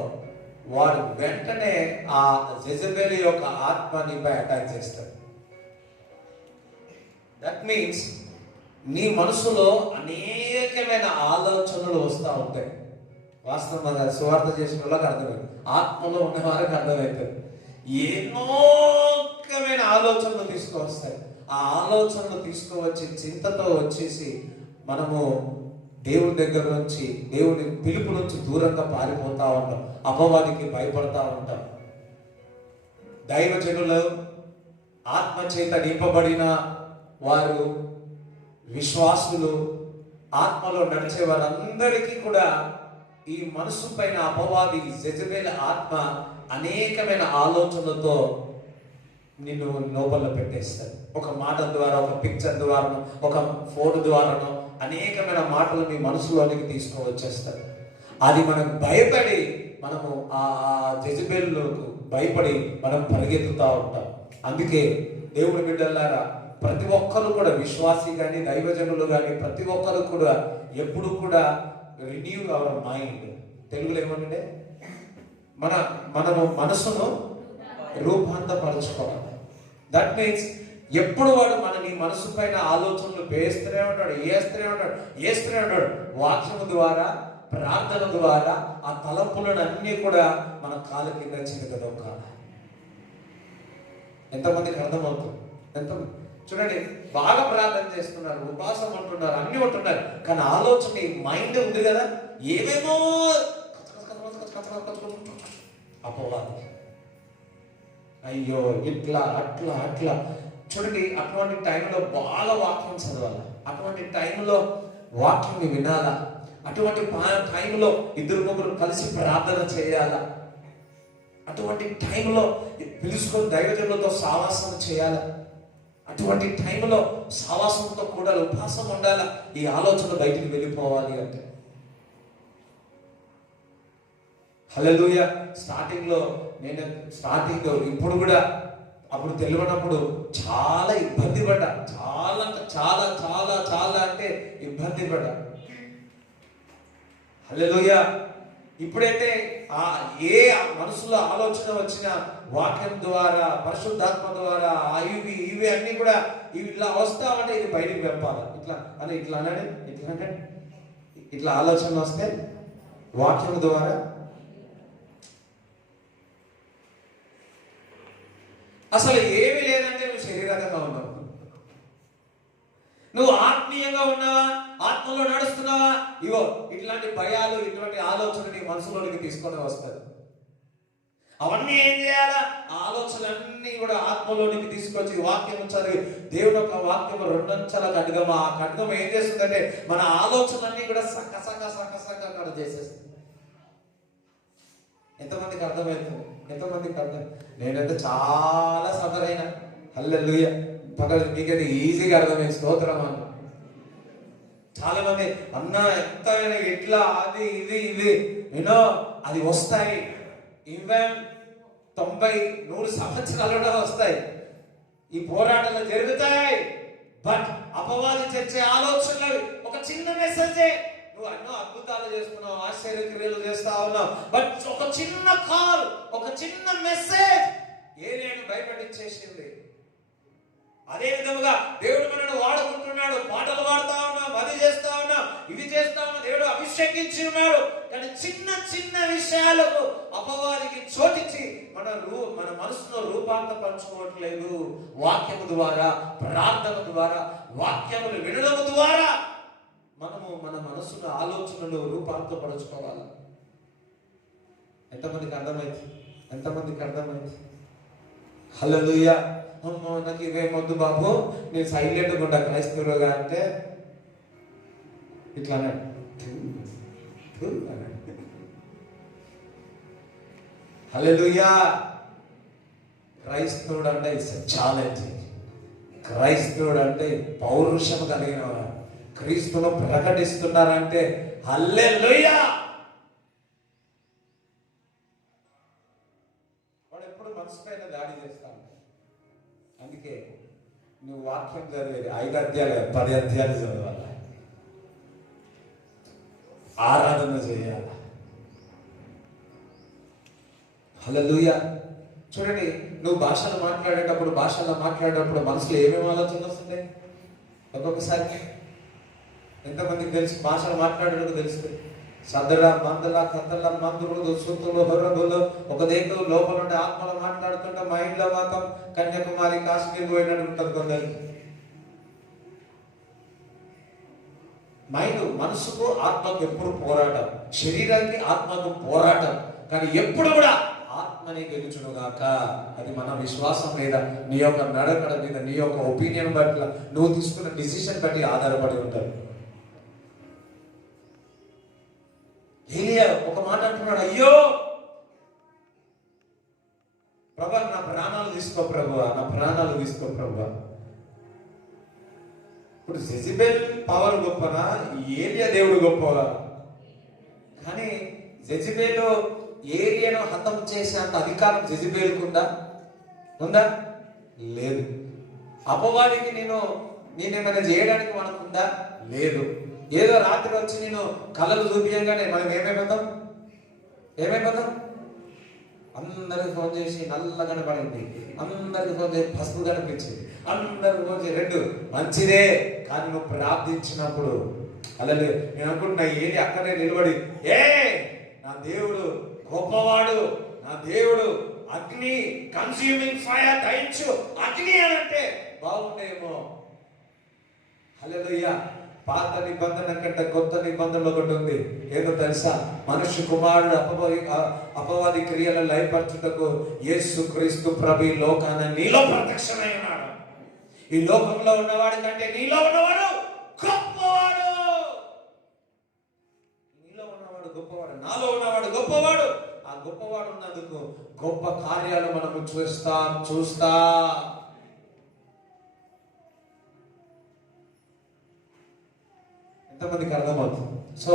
వారు వెంటనే ఆ జెజబెల్ యొక్క ఆత్మ నీపై అటాక్ చేస్తారు. దట్ మీన్స్ నీ మనసులో అనేకమైన ఆలోచనలు వస్తూ ఉంటాయి. వాస్తవంగా సువార్త చేసిన వాళ్ళకి అర్థమైంది, ఆత్మలో ఉన్న వారికి అర్థమవుతుంది. ఎన్నోకమైన ఆలోచనలు తీసుకువస్తాయి. ఆ ఆలోచనలు తీసుకువచ్చి చింతతో వచ్చేసి మనము దేవుడి దగ్గర నుంచి, దేవుడి పిలుపు నుంచి దూరంగా పారిపోతా ఉంటాం, అపవాదికి భయపడతా ఉంటాం. దైవజనులు, ఆత్మచేత నింపబడిన వారు, విశ్వాసులు, ఆత్మలో నడిచే వారందరికీ కూడా ఈ మనసు పైన అపవాది జెజబెల్ ఆత్మ అనేకమైన ఆలోచనలతో నిన్ను లోపల పెట్టేస్తారు. ఒక మాట ద్వారా, ఒక పిక్చర్ ద్వారానో, ఒక ఫోన్ ద్వారానో అనేకమైన మాటలు మీ మనసులోనికి తీసుకువచ్చేస్తారు. అది మనకు భయపడి మనము ఆ జెజబెల్కు భయపడి మనం పరిగెత్తుతూ ఉంటాం. అందుకే దేవుడి బిడ్డలారా, ప్రతి ఒక్కరు కూడా, విశ్వాసి కానీ దైవజనులు కానీ ప్రతి ఒక్కరు కూడా ఎప్పుడు కూడా రిన్యూ అవర్ మైండ్, తెలుగులో ఏమంటే మనము మనసును రూపాంతరపరచుకోవాలి. దట్ మీన్స్ ఎప్పుడు వాడు నీ మనసు పైన ఆలోచనలు వేస్తూనే ఉంటాడు. వాక్యము ద్వారా, ప్రార్థన ద్వారా ఆ తలంపులను అన్ని కూడా మన కాళ్ళ కింద చిరగదొక్కాలి. ఎంతమందికి అర్థమవుతుంది? ఎంతమంది చూడండి, బాగా ప్రార్థన చేస్తున్నారు, ఉపాసం ఉంటున్నారు, అన్ని ఉంటున్నారు, కానీ ఆలోచన మైండ్ ఉంది కదా, ఏమేమో అపవాది, అయ్యో ఇట్లా అట్లా అట్లా. చూడండి, అటువంటి టైంలో బాగా వాక్యం చదవాలి, అటువంటి టైంలో వాక్యం వినాలా, అటువంటి టైంలో ఇద్దరు ముగ్గురు కలిసి ప్రార్థన చేయాలా, అటువంటి టైంలో పిలుచుకొని దైవజనులతో సావాసం చేయాలా, అటువంటి టైంలో సావాసంతో కూడా ఉపాసం ఉండాలా. ఈ ఆలోచన బయటికి వెళ్ళిపోవాలి అంటే హల్లెలూయా. స్టార్టింగ్ ఇప్పుడు కూడా, అప్పుడు తెలియనప్పుడు చాలా ఇబ్బంది పడ్డా, చాలా చాలా చాలా చాలా అంటే ఇబ్బంది పడ్డా. హల్లెలూయా. ఇప్పుడైతే ఏ మనసులో ఆలోచన వచ్చిన వాక్యం ద్వారా, పరిశుద్ధాత్మ ద్వారా ఇవి అన్ని కూడా ఇవి ఇలా వస్తామంటే ఇది బయటికి వెంపాలి. ఇట్లా ఆలోచనలు వస్తే వాక్యం ద్వారా అసలు ఏమీ లేదంటే నువ్వు శరీరంగా ఉన్నావు, నువ్వు ఆత్మీయంగా ఉన్నావా, ఆత్మలో నడుస్తున్నావా, ఇవో ఇట్లాంటి భయాలు, ఇటువంటి ఆలోచన నీ మనసులోనికి తీసుకొని వస్తుంది. అవన్నీ ఏం చేయాలా? ఆలోచనలన్నీ కూడా ఆత్మలోనికి తీసుకొచ్చి వాక్యం చదివి, దేవుని యొక్క వాక్యం రెండంచెల ఖడ్గం, ఆ ఖడ్గం ఏం చేస్తుందంటే మన ఆలోచనలన్నీ కూడా సక్క కడ చేసేస్తుంది. ఎంతమందికి అర్థమవుతుంది? ఎంతమందికి అర్థం? నేనైతే చాలా సఫర్ అయినా. హల్లెలూయా. మీకైతే ఈజీగా అర్థమైంది, స్తోత్రం అన్న. చాలా మంది అన్న ఎంత ఇట్లా అది ఇది యూనో అది వస్తాయి. ఈవెన్ 90-100 సంవత్సరాలు వస్తాయి. ఈ పోరాటాలు జరుగుతాయి. బట్ అపవాది తెచ్చే ఆలోచనలు ఒక చిన్న మెసేజే. నువ్వు ఎన్నో అద్భుతాలు చేస్తున్నావు, ఆశ్చర్యక్రియలు చేస్తా ఉన్నావు, బట్ ఒక చిన్న కాల్, ఒక చిన్న మెసేజ్ ఏలియాను భయపెట్టించేసింది. అదే విధముగా దేవుడు మనను వాడుకుంటున్నాడు. పాటలు పాడుతా ఉన్నాం, అది చేస్తా ఉన్నాం, ఇవి చేస్తా ఉన్నాం, దేవుడు అభిషేకించి ఉన్నాడు. కానీ చిన్న చిన్న విషయాలకు అపవాదికి చోటిచ్చి మన మనసులో రూపాంతపరచుకోవట్లేదు. వాక్యము ద్వారా, ప్రార్థన ద్వారా, వాక్యములు వినడం ద్వారా మనము మన మనసును, ఆలోచనలు రూపాంతపరచుకోవాలి. ఎంతమందికి అర్థమైంది? ఎంతమందికి అర్థమైంది? హల్లెలూయా. నాకు ఇవేమొద్దు బాబు, నేను సైలెంట్గా ఉంటా క్రైస్తవులుగా అంటే ఇట్లా అన్నాడు. హల్లెలూయా. క్రైస్తవుడు అంటే ఇట్స్ ఛాలెంజ్. క్రైస్తవుడు అంటే పౌరుషం కలిగిన వారు. క్రీస్తును ప్రకటిస్తున్నారంటే హల్లెలూయా. వాడు ఎప్పుడు మనసు పైన దాడి చేస్తాడు. అందుకే నువ్వు వాక్యం చదివేది 5 అధ్యాయాలు 10 అధ్యాయాలు చదవాలి, ఆరాధన చేయాలి. హల్లెలూయా. చూడండి, నువ్వు భాషలు మాట్లాడేటప్పుడు మనసులో ఏమేమి ఆలోచన వస్తుంది ఒక్కొక్కసారి? ఎంతమందికి తెలుసు భాషలు మాట్లాడేటప్పుడు తెలుస్తుంది? సదర మందల కథల మందులు సుతులు హొర్రబులు ఒక దేకు లోపల ఉండే ఆత్మలో మాట్లాడుతుంటే మైండ్ లో మాత్రం కన్యాకుమారి కాశ్మీర్ పోయినట్టు ఉంటుంది కొందరికి. మైండ్, మనసుకు ఆత్మకు ఎప్పుడు పోరాటం, శరీరానికి ఆత్మకు పోరాటం. కానీ ఎప్పుడు కూడా ఆత్మని గెలుచును గాక. అది మన విశ్వాసం మీద, నీ యొక్క నడకడ మీద, నీ యొక్క ఒపీనియన్ బట్టి, నువ్వు తీసుకున్న డిసిషన్ బట్టి ఆధారపడి ఉంటారు. ఏలియా ఒక మాట అంటున్నాడు, అయ్యో ప్రభా, నా ప్రాణాలు తీసుకో ప్రభువా, నా ప్రాణాలు తీసుకో ప్రభువా. ఇప్పుడు జెజబెల్ పవర్ గొప్పనా, ఏలియా దేవుడు గొప్పవా? కానీ జెజబెల్ ఏలియాను హతం చేసేంత అధికారం జెజబెల్కుందా? ఉందా? లేదు. అపవాదికి నేనేమైనా చేయడానికి మనకుందా? లేదు. ఏదో రాత్రి వచ్చి నేను కళలు చూపించగానే మనం ఏమైపోతాం? అందరికి ఫోన్ చేసి నల్ల కనపడింది, అందరికి ఫోన్ చేసి పసుపు కనిపించింది, అందరికి ఫోన్ చేసి రెడ్ మంచిదే. కానీ నువ్వు ప్రార్థించినప్పుడు అలాగే నేను అనుకుంటున్నా, ఏది అక్కడే నిలబడి నా దేవుడు గొప్పవాడు, నా దేవుడు అగ్ని, కన్స్యూమింగ్ ఫైర్, దహించు అగ్ని అని అంటే బాగుండేమో. హల్లెలూయా. పాత నిబంధన కంటే కొత్త నిబంధనలో ఒకటి ఉంది. ఏదో తెలుసా? మనుష్య కుమారుడు అపవాది క్రియలను లయపరచుటకు యేసు క్రీస్తు ప్రభు లోకాన నీలో ప్రత్యక్షమై ఉన్నాడు. ఈ లోకంలో ఉన్నవాడు కంటే నీలో ఉన్నవాడు గొప్పవాడు. నీలో ఉన్నవాడు గొప్పవాడు, నాలో ఉన్నవాడు గొప్పవాడు. ఆ గొప్పవాడు ఉన్నందుకు గొప్ప కార్యాలు మనము చూస్తా. ఎంతమందికి అర్థమవుతుంది? సో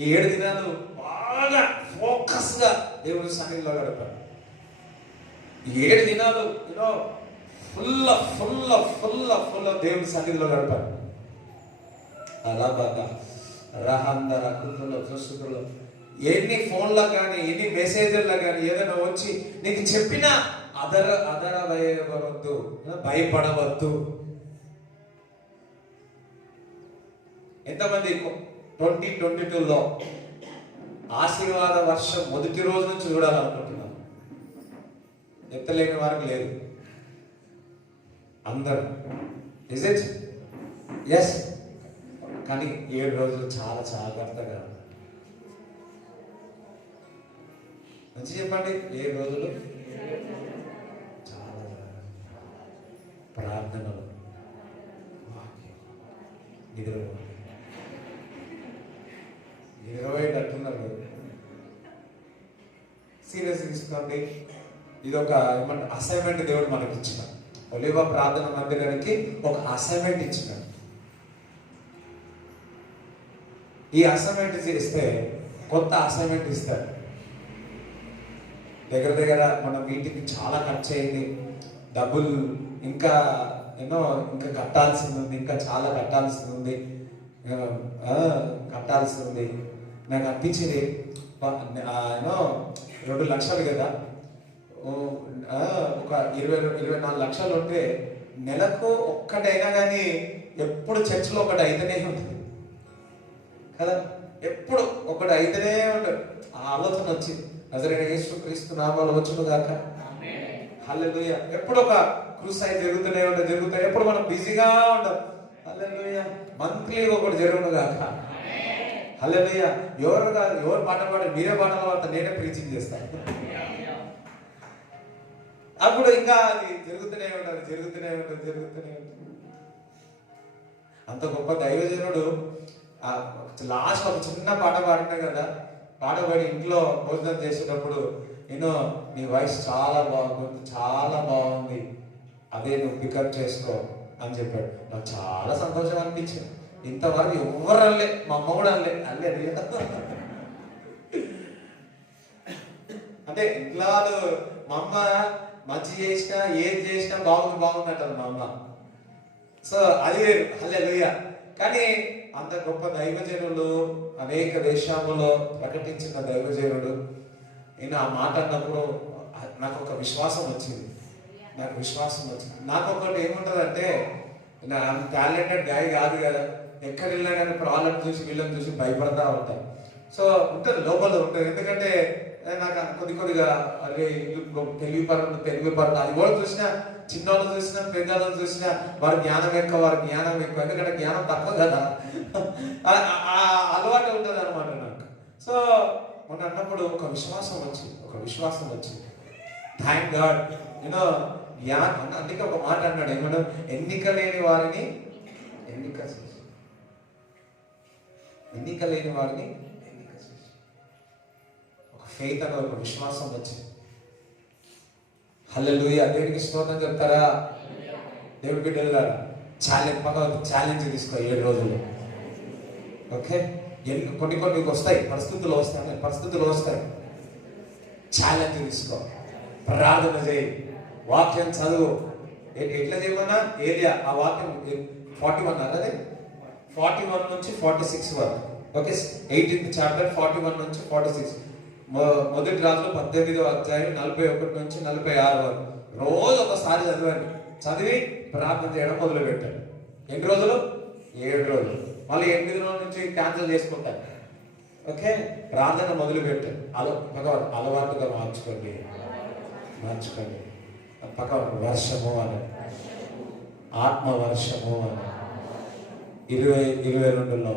ఈ 7 దినాలు బాగా ఫోకస్ గా దేవుని సన్నిధిలో గడపాలి. ఈ 7 దినాలు ఫుల్ దేవుని సన్నిధిలో గడపాలి. అలా బాగా రహందర కుటుంబంలో చూసుకుల్లో ఎన్ని ఫోన్లో కానీ, ఎన్ని మెసేజ్ల్లో కానీ ఏదైనా వచ్చి నీకు చెప్పినా అదరవద్దు, భయపడవద్దు. ఎంతమంది 2022లో ఆశీర్వాద వర్షం మొదటి రోజు నుంచి చూడాలనుకుంటున్నాం? ఎత్తలేని వారికి లేదు, అందరూ. Is it? ఎస్. కానీ 7 రోజులు చాలా జాగ్రత్తగా మంచి చెప్పండి. 7 రోజులు చాలా ప్రార్థనలు, నిద్ర 20 అంటున్నారు. సీరియస్ తీసుకోండి. ఇది ఒక అసైన్మెంట్ దేవుడు మనకి ఇచ్చిన. ఒలివ ప్రార్థన మందిరానికి ఒక అసైన్మెంట్ ఇచ్చిన. ఈ అసైన్మెంట్ చేస్తే కొత్త అసైన్మెంట్ ఇస్తారు. దగ్గర దగ్గర మన వీటికి చాలా ఖర్చు అయింది, డబ్బులు ఇంకా ఇంకా కట్టాల్సింది ఉంది, ఇంకా చాలా కట్టాల్సింది ఉంది, కట్టాల్సి ఉంది. నాకు అనిపించింది 2 లక్షలు కదా, ఒక 24 లక్షలు ఉంటే నెలకు ఒక్కటైనా కానీ ఎప్పుడు చర్చిలో ఒకటి అయితేనే ఉంటుంది కదా, ఎప్పుడు ఒకటి అయితేనే ఉంటుంది. ఆ ఆలోచన వచ్చింది. నజరేయుడైన యేసుక్రీస్తు నామములో వచ్చును గాక. హల్లెలూయా. ఎప్పుడు ఒక క్రూసైడ్ జరుగుతాయి. ఎప్పుడు మనం బిజీగా ఉంటాం. హల్లెలూయా. మంత్లీ ఒకటి జరుగును గాక. హల్లెలూయా. ఎవరు పాట పాడారు? మీరే పాటలు పాడతారు, నేనే ప్రీచింగ్ చేస్తాను. అప్పుడు ఇంకా అది జరుగుతూనే ఉంటుంది. అంత గొప్ప దైవజనుడు లాస్ట్ ఒక చిన్న పాట పాడినా కదా, పాట పాడి ఇంట్లో భోజనం చేసేటప్పుడు నీ వాయిస్ చాలా బాగుంది, అదే నువ్వు పికప్ చేసుకో అని చెప్పాడు. నాకు చాలా సంతోషం అనిపించింది. ఇంతవరకు ఎవరు అనలే, మా అమ్మ కూడా అనలే. అంటే ఇంట్లో మా అమ్మ మంచి చేసినా ఏది చేసినా బాగుంది అంటారు మా అమ్మ. సో అది వేరు. హల్లెలూయా. కానీ అంత గొప్ప దైవజనులు అనేక దేశాలలో ప్రకటించిన దైవజనుడు నేను ఆ మాట అన్నప్పుడు నాకు ఒక విశ్వాసం వచ్చింది. నాకు ఒకటి ఏముంటుందంటే, టాలెంటెడ్ గాయ కాదు కదా, ఎక్కడ వెళ్ళినా కానీ వాళ్ళని చూసి వీళ్ళని చూసి భయపడతా ఉంటాను. సో ఉంటుంది, లోపల ఉంటుంది. ఎందుకంటే నాకు కొద్దిగా అదే తెలుగు పరం అది కూడా చూసినా, చిన్నోళ్ళు చూసినా పెద్దోళ్ళని చూసినా వారి జ్ఞానం ఎక్కువ. ఎందుకంటే జ్ఞానం తక్కువ కదా, అలవాటు ఉంటుంది అనమాట నాకు. సో మొన్న అన్నప్పుడు ఒక విశ్వాసం వచ్చింది. Thank God. అందుకే ఒక మాట అన్నాడు, ఏమన్నా ఎన్నిక లేని వారిని ఎన్నిక చేసి ఒక ఫెయిత్ అనే ఒక విశ్వాసం వచ్చింది. హల్లెలూయా. దేవునికి స్తోత్రం చెప్తారా? దేవుడి బిడ్డలు ఛాలెంజ్ తీసుకో 7 రోజులు. ఓకే, కొన్ని వస్తాయి, పరిస్థితులు వస్తాయి. ఛాలెంజ్ తీసుకో, ప్రార్థన చేయి, వాక్యం చదువు. ఎట్లా చేయమన్నా ఏరియా ఆ వాక్యం 41 అదే 41 నుంచి 46 వరకు. ఓకే, 18th చాప్టర్ 41 నుంచి 46. మొదటి రాజులు 18వ అధ్యాయం 41 నుంచి 46 వరకు. రోజు ఒకసారి చదివి ప్రార్థన చేయడం మొదలు పెట్టాడు. ఎన్ని రోజులు? 7 రోజులు. మళ్ళీ 8 రోజుల నుంచి క్యాన్సిల్ చేసుకుంటారు. ఓకే, ప్రార్థన మొదలు పెట్టాడు. అలవాటుగా మార్చుకోండి. వర్షము అని, ఆత్మ వర్షము అని 2022లో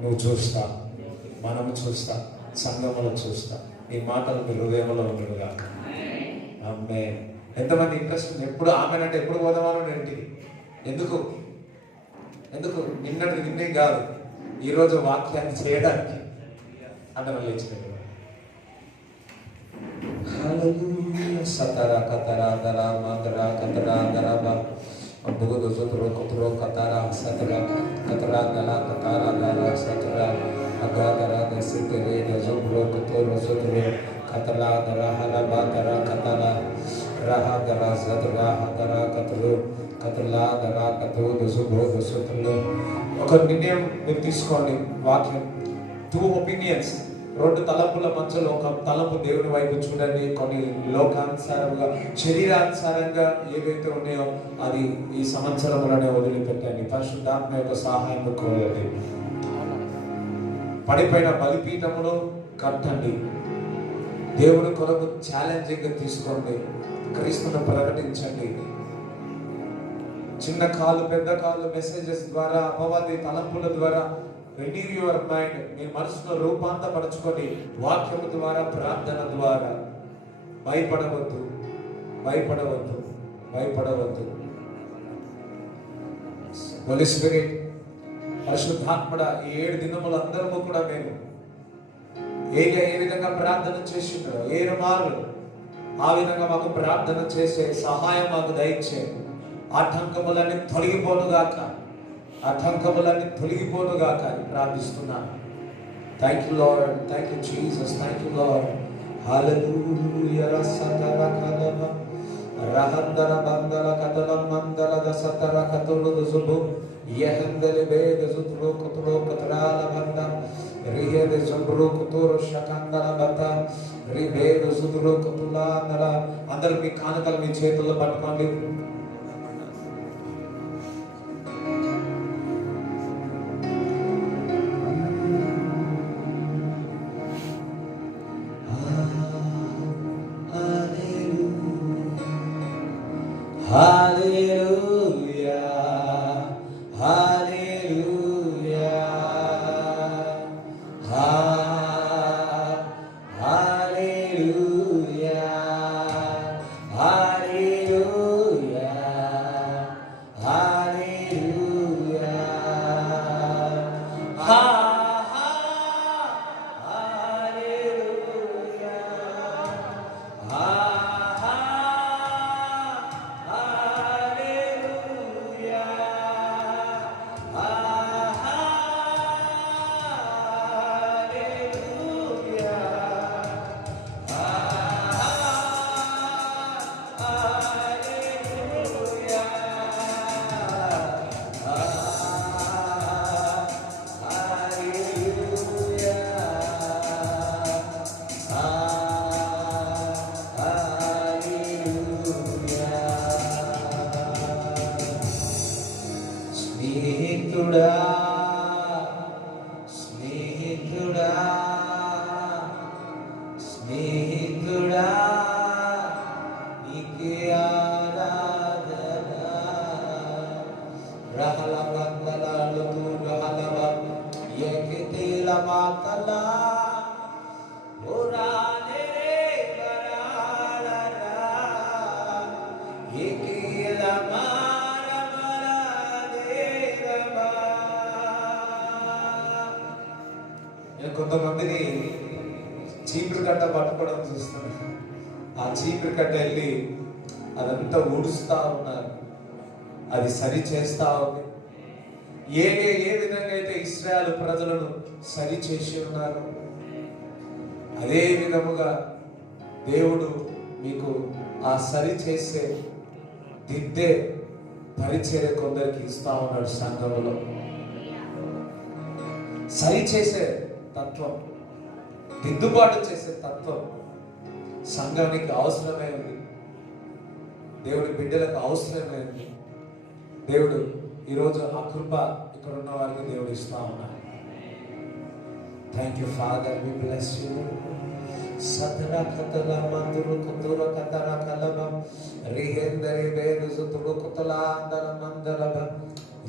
నువ్వు చూస్తా, మనము చూస్తా, సంఘములో చూస్తా. ఈ మాటలు మీ హృదయంలో ఉండడుగా. ఆమె ఎంతమంది ఇంట్రెస్ట్ ఉంది? ఎప్పుడు ఆమెనంటే ఎప్పుడు పోదామని ఇంటికి. ఎందుకు నిన్నే కాదు, ఈరోజు వాక్యాన్ని చేయడానికి అందరం లేచిపోయారు. సతరా కతరా దరా మదరా కతరా దరాబా బుగుదు జుతురు కుతురు కతరా సతరా కతరా దలా కతరా దరా సతరా అగాదరా దసితరే జుబ్రో కుతురు జుతురు కతరా దరా హలబా దరా కతరా రహా దరా సతరా హదరా కతురు కతలా దరా కతు జుబ్రో జుతురు. ఒక నిర్ణయం మీరు తీసుకోండి. వాక్యం 2 ఒపీనియన్స్, 2 తలంపుల మధ్యలో ఒక తలంపు దేవుని వైపు చూడండి. కొన్ని లోకానుసారంగా శరీరానుసారంగా ఏవైతే ఉన్నాయో అది ఈ సంవత్సరంలోనే వదిలిపెట్టండి. పరిశుద్ధాత్మ యొక్క సహాయం కోరండి. పడిపోయిన బలిపీఠములు కట్టండి. దేవుని కొరకు ఛాలెంజింగ్ తీసుకోండి. క్రీస్తును ప్రకటించండి. చిన్న కాలు పెద్ద కాలు మెసేజెస్ ద్వారా, అపవాది తలంపుల ద్వారా రెన్యూ యువర్ మైండ్. మీ మనసును రూపాంతపరచుకొని వాక్యము ద్వారా, ప్రార్థన ద్వారా. భయపడవద్దు. హోలీ స్పిరిట్, పరిశుద్ధాత్మడ, ఈ 7 దినములు అందరము కూడా మేము ఏ విధంగా ప్రార్థన చేసిందో 7 మార్లు ఆ విధంగా మాకు ప్రార్థన చేసే సహాయం మాకు దయచేయండి. ఆటంకములన్నీ తొలగిపోనుగాక అని ప్రార్థిస్తున్నాను. Thank you lord, thank you Jesus, thank you lord. Hallelujah, rasatara kalama, rahandara bandala katala mandala dasatara katulu zubu, yehendele be zutro kutro katrala banda, rihe de zubru kuturo shakandala bata, ribe de zubru kutula nara. అందరూ మీ కానుకలు మీ చేతుల్లో పట్టుకోండి. కొంతమందిని చీపురు కట్ట పట్టుకోవడం చూస్తున్నాను. ఆ చీపురు కట్ట వెళ్ళి అదంతా ఊడుస్తా ఉన్నారు, అది సరి చేస్తా ఉంది. ఏ విధంగా అయితే ఇశ్రాయేలు ప్రజలను సరి చేసి ఉన్నారు, అదే విధముగా దేవుడు మీకు ఆ సరి చేసే దిద్దే పరిచర్య కొందరికి ఇస్తా ఉన్నాడు. సంఘంలో సరి చేసే తత్వం, దిద్దుబాటు చేసే తత్వం సంఘానికి అవసరమే ఉంది, దేవుడి బిడ్డలకు అవసరమే ఉంది. దేవుడు ఈరోజు ఆ కృప ఇక్కడ ఉన్న వారికి దేవుడు ఇస్తా ఉన్నాడు. Thank you father, we bless you. సదరా కతల మందురు కుతుర కతర కలబ రిహేందరి బేదు సుతుడు కుతల అందర మందలబ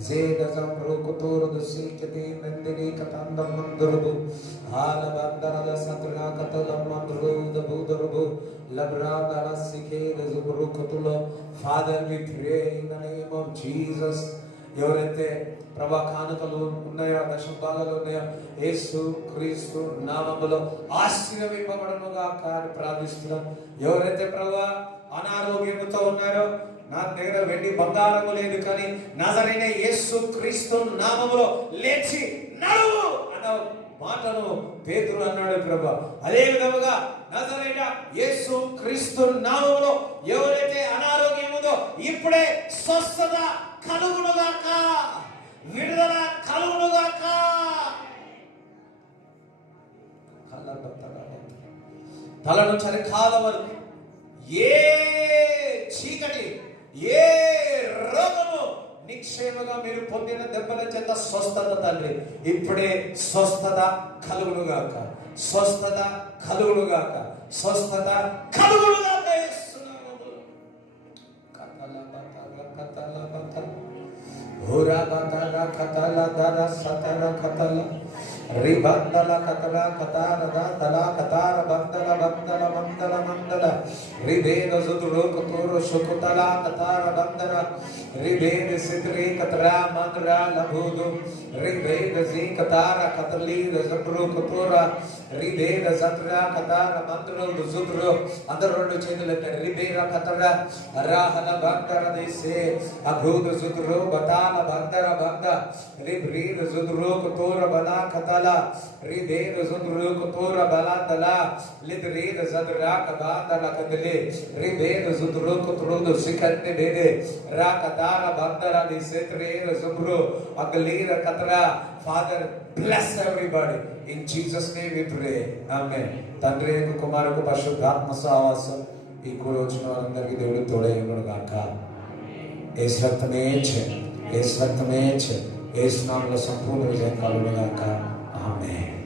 జేద సంప్రు కుతురు దుసికతి నందిని కతంద మందురుబు హాల బందరల సత్రగా కతల మందురు దబుదరుబు లబ్రా దల సికే దజుబరు కుతులో. Father, we pray in the name of Jesus. ఎవరైతే ప్రభా కానుకలు ఉన్నాయో, దశభాగాలు ఉన్నాయో, యేసు క్రీస్తు నామములో ఆశీర్వదింపబడునుగా ప్రార్థిస్తున్నాం. ఎవరైతే ప్రభా అనారోగ్యముతో ఉన్నారో, నా దగ్గర వెండి బంగారము లేదు కానీ నజరైన యేసు క్రీస్తు నామములో లేచి నడువు అన్న మాటను పేతురు అన్నాడు ప్రభా. అదే విధముగా నజరైన యేసు క్రీస్తు నామములో ఎవరైతే అనారోగ్యం ఉందో ఇప్పుడే స్వస్థత కలుగునుగాక, విడుదల కలుగునుగాక. తల నుంచి అరికాల వరకు ఏ చీకటి, ఏ రోగము నిక్షేమగా మీరు పొందిన దెబ్బల చేత స్వస్థత తండ్రి ఇప్పుడే స్వస్థత కలుగునుగాక, స్వస్థత కలుగునుగాక, స్వస్థత కలుగునుగాక. Hura batara katala dara satara katala ribandala katala katara dala katara bandala bandala mandala mandala ribeda zudru kuturu shukutala katara bandara ribeda sidri katara mandra labudu ribeda zi katara katali zudru kutura ribeda zatra katara mandru zudru అందరూ రెండు చేతులు ఎత్తండి. రిబేరా కతరా రాహల బందర దేశే అభూద జుద్రు బతాల బందర బంద రిబ్రీద జుద్రు కుతూర బలా కతల bandala ribe zundru kutura balandala lidri zadra kabandala kadle ribe zundru kuturu sikante bede rakadara bandala di setre zundru aglira katra. Father, bless everybody. In Jesus' name we pray. Amen. Tandre ku kumar ku పరిశుద్ధాత్మ సహవాసం ఈ కూడి వచ్చిన వారందరికీ దేవుడు తోడై ఉండును గాక. యేసు రక్తమే చే, యేసు రక్తమే చే, యేసు నామములో సంపూర్ణ విజయం కలుగును గాక. ఆమేన్.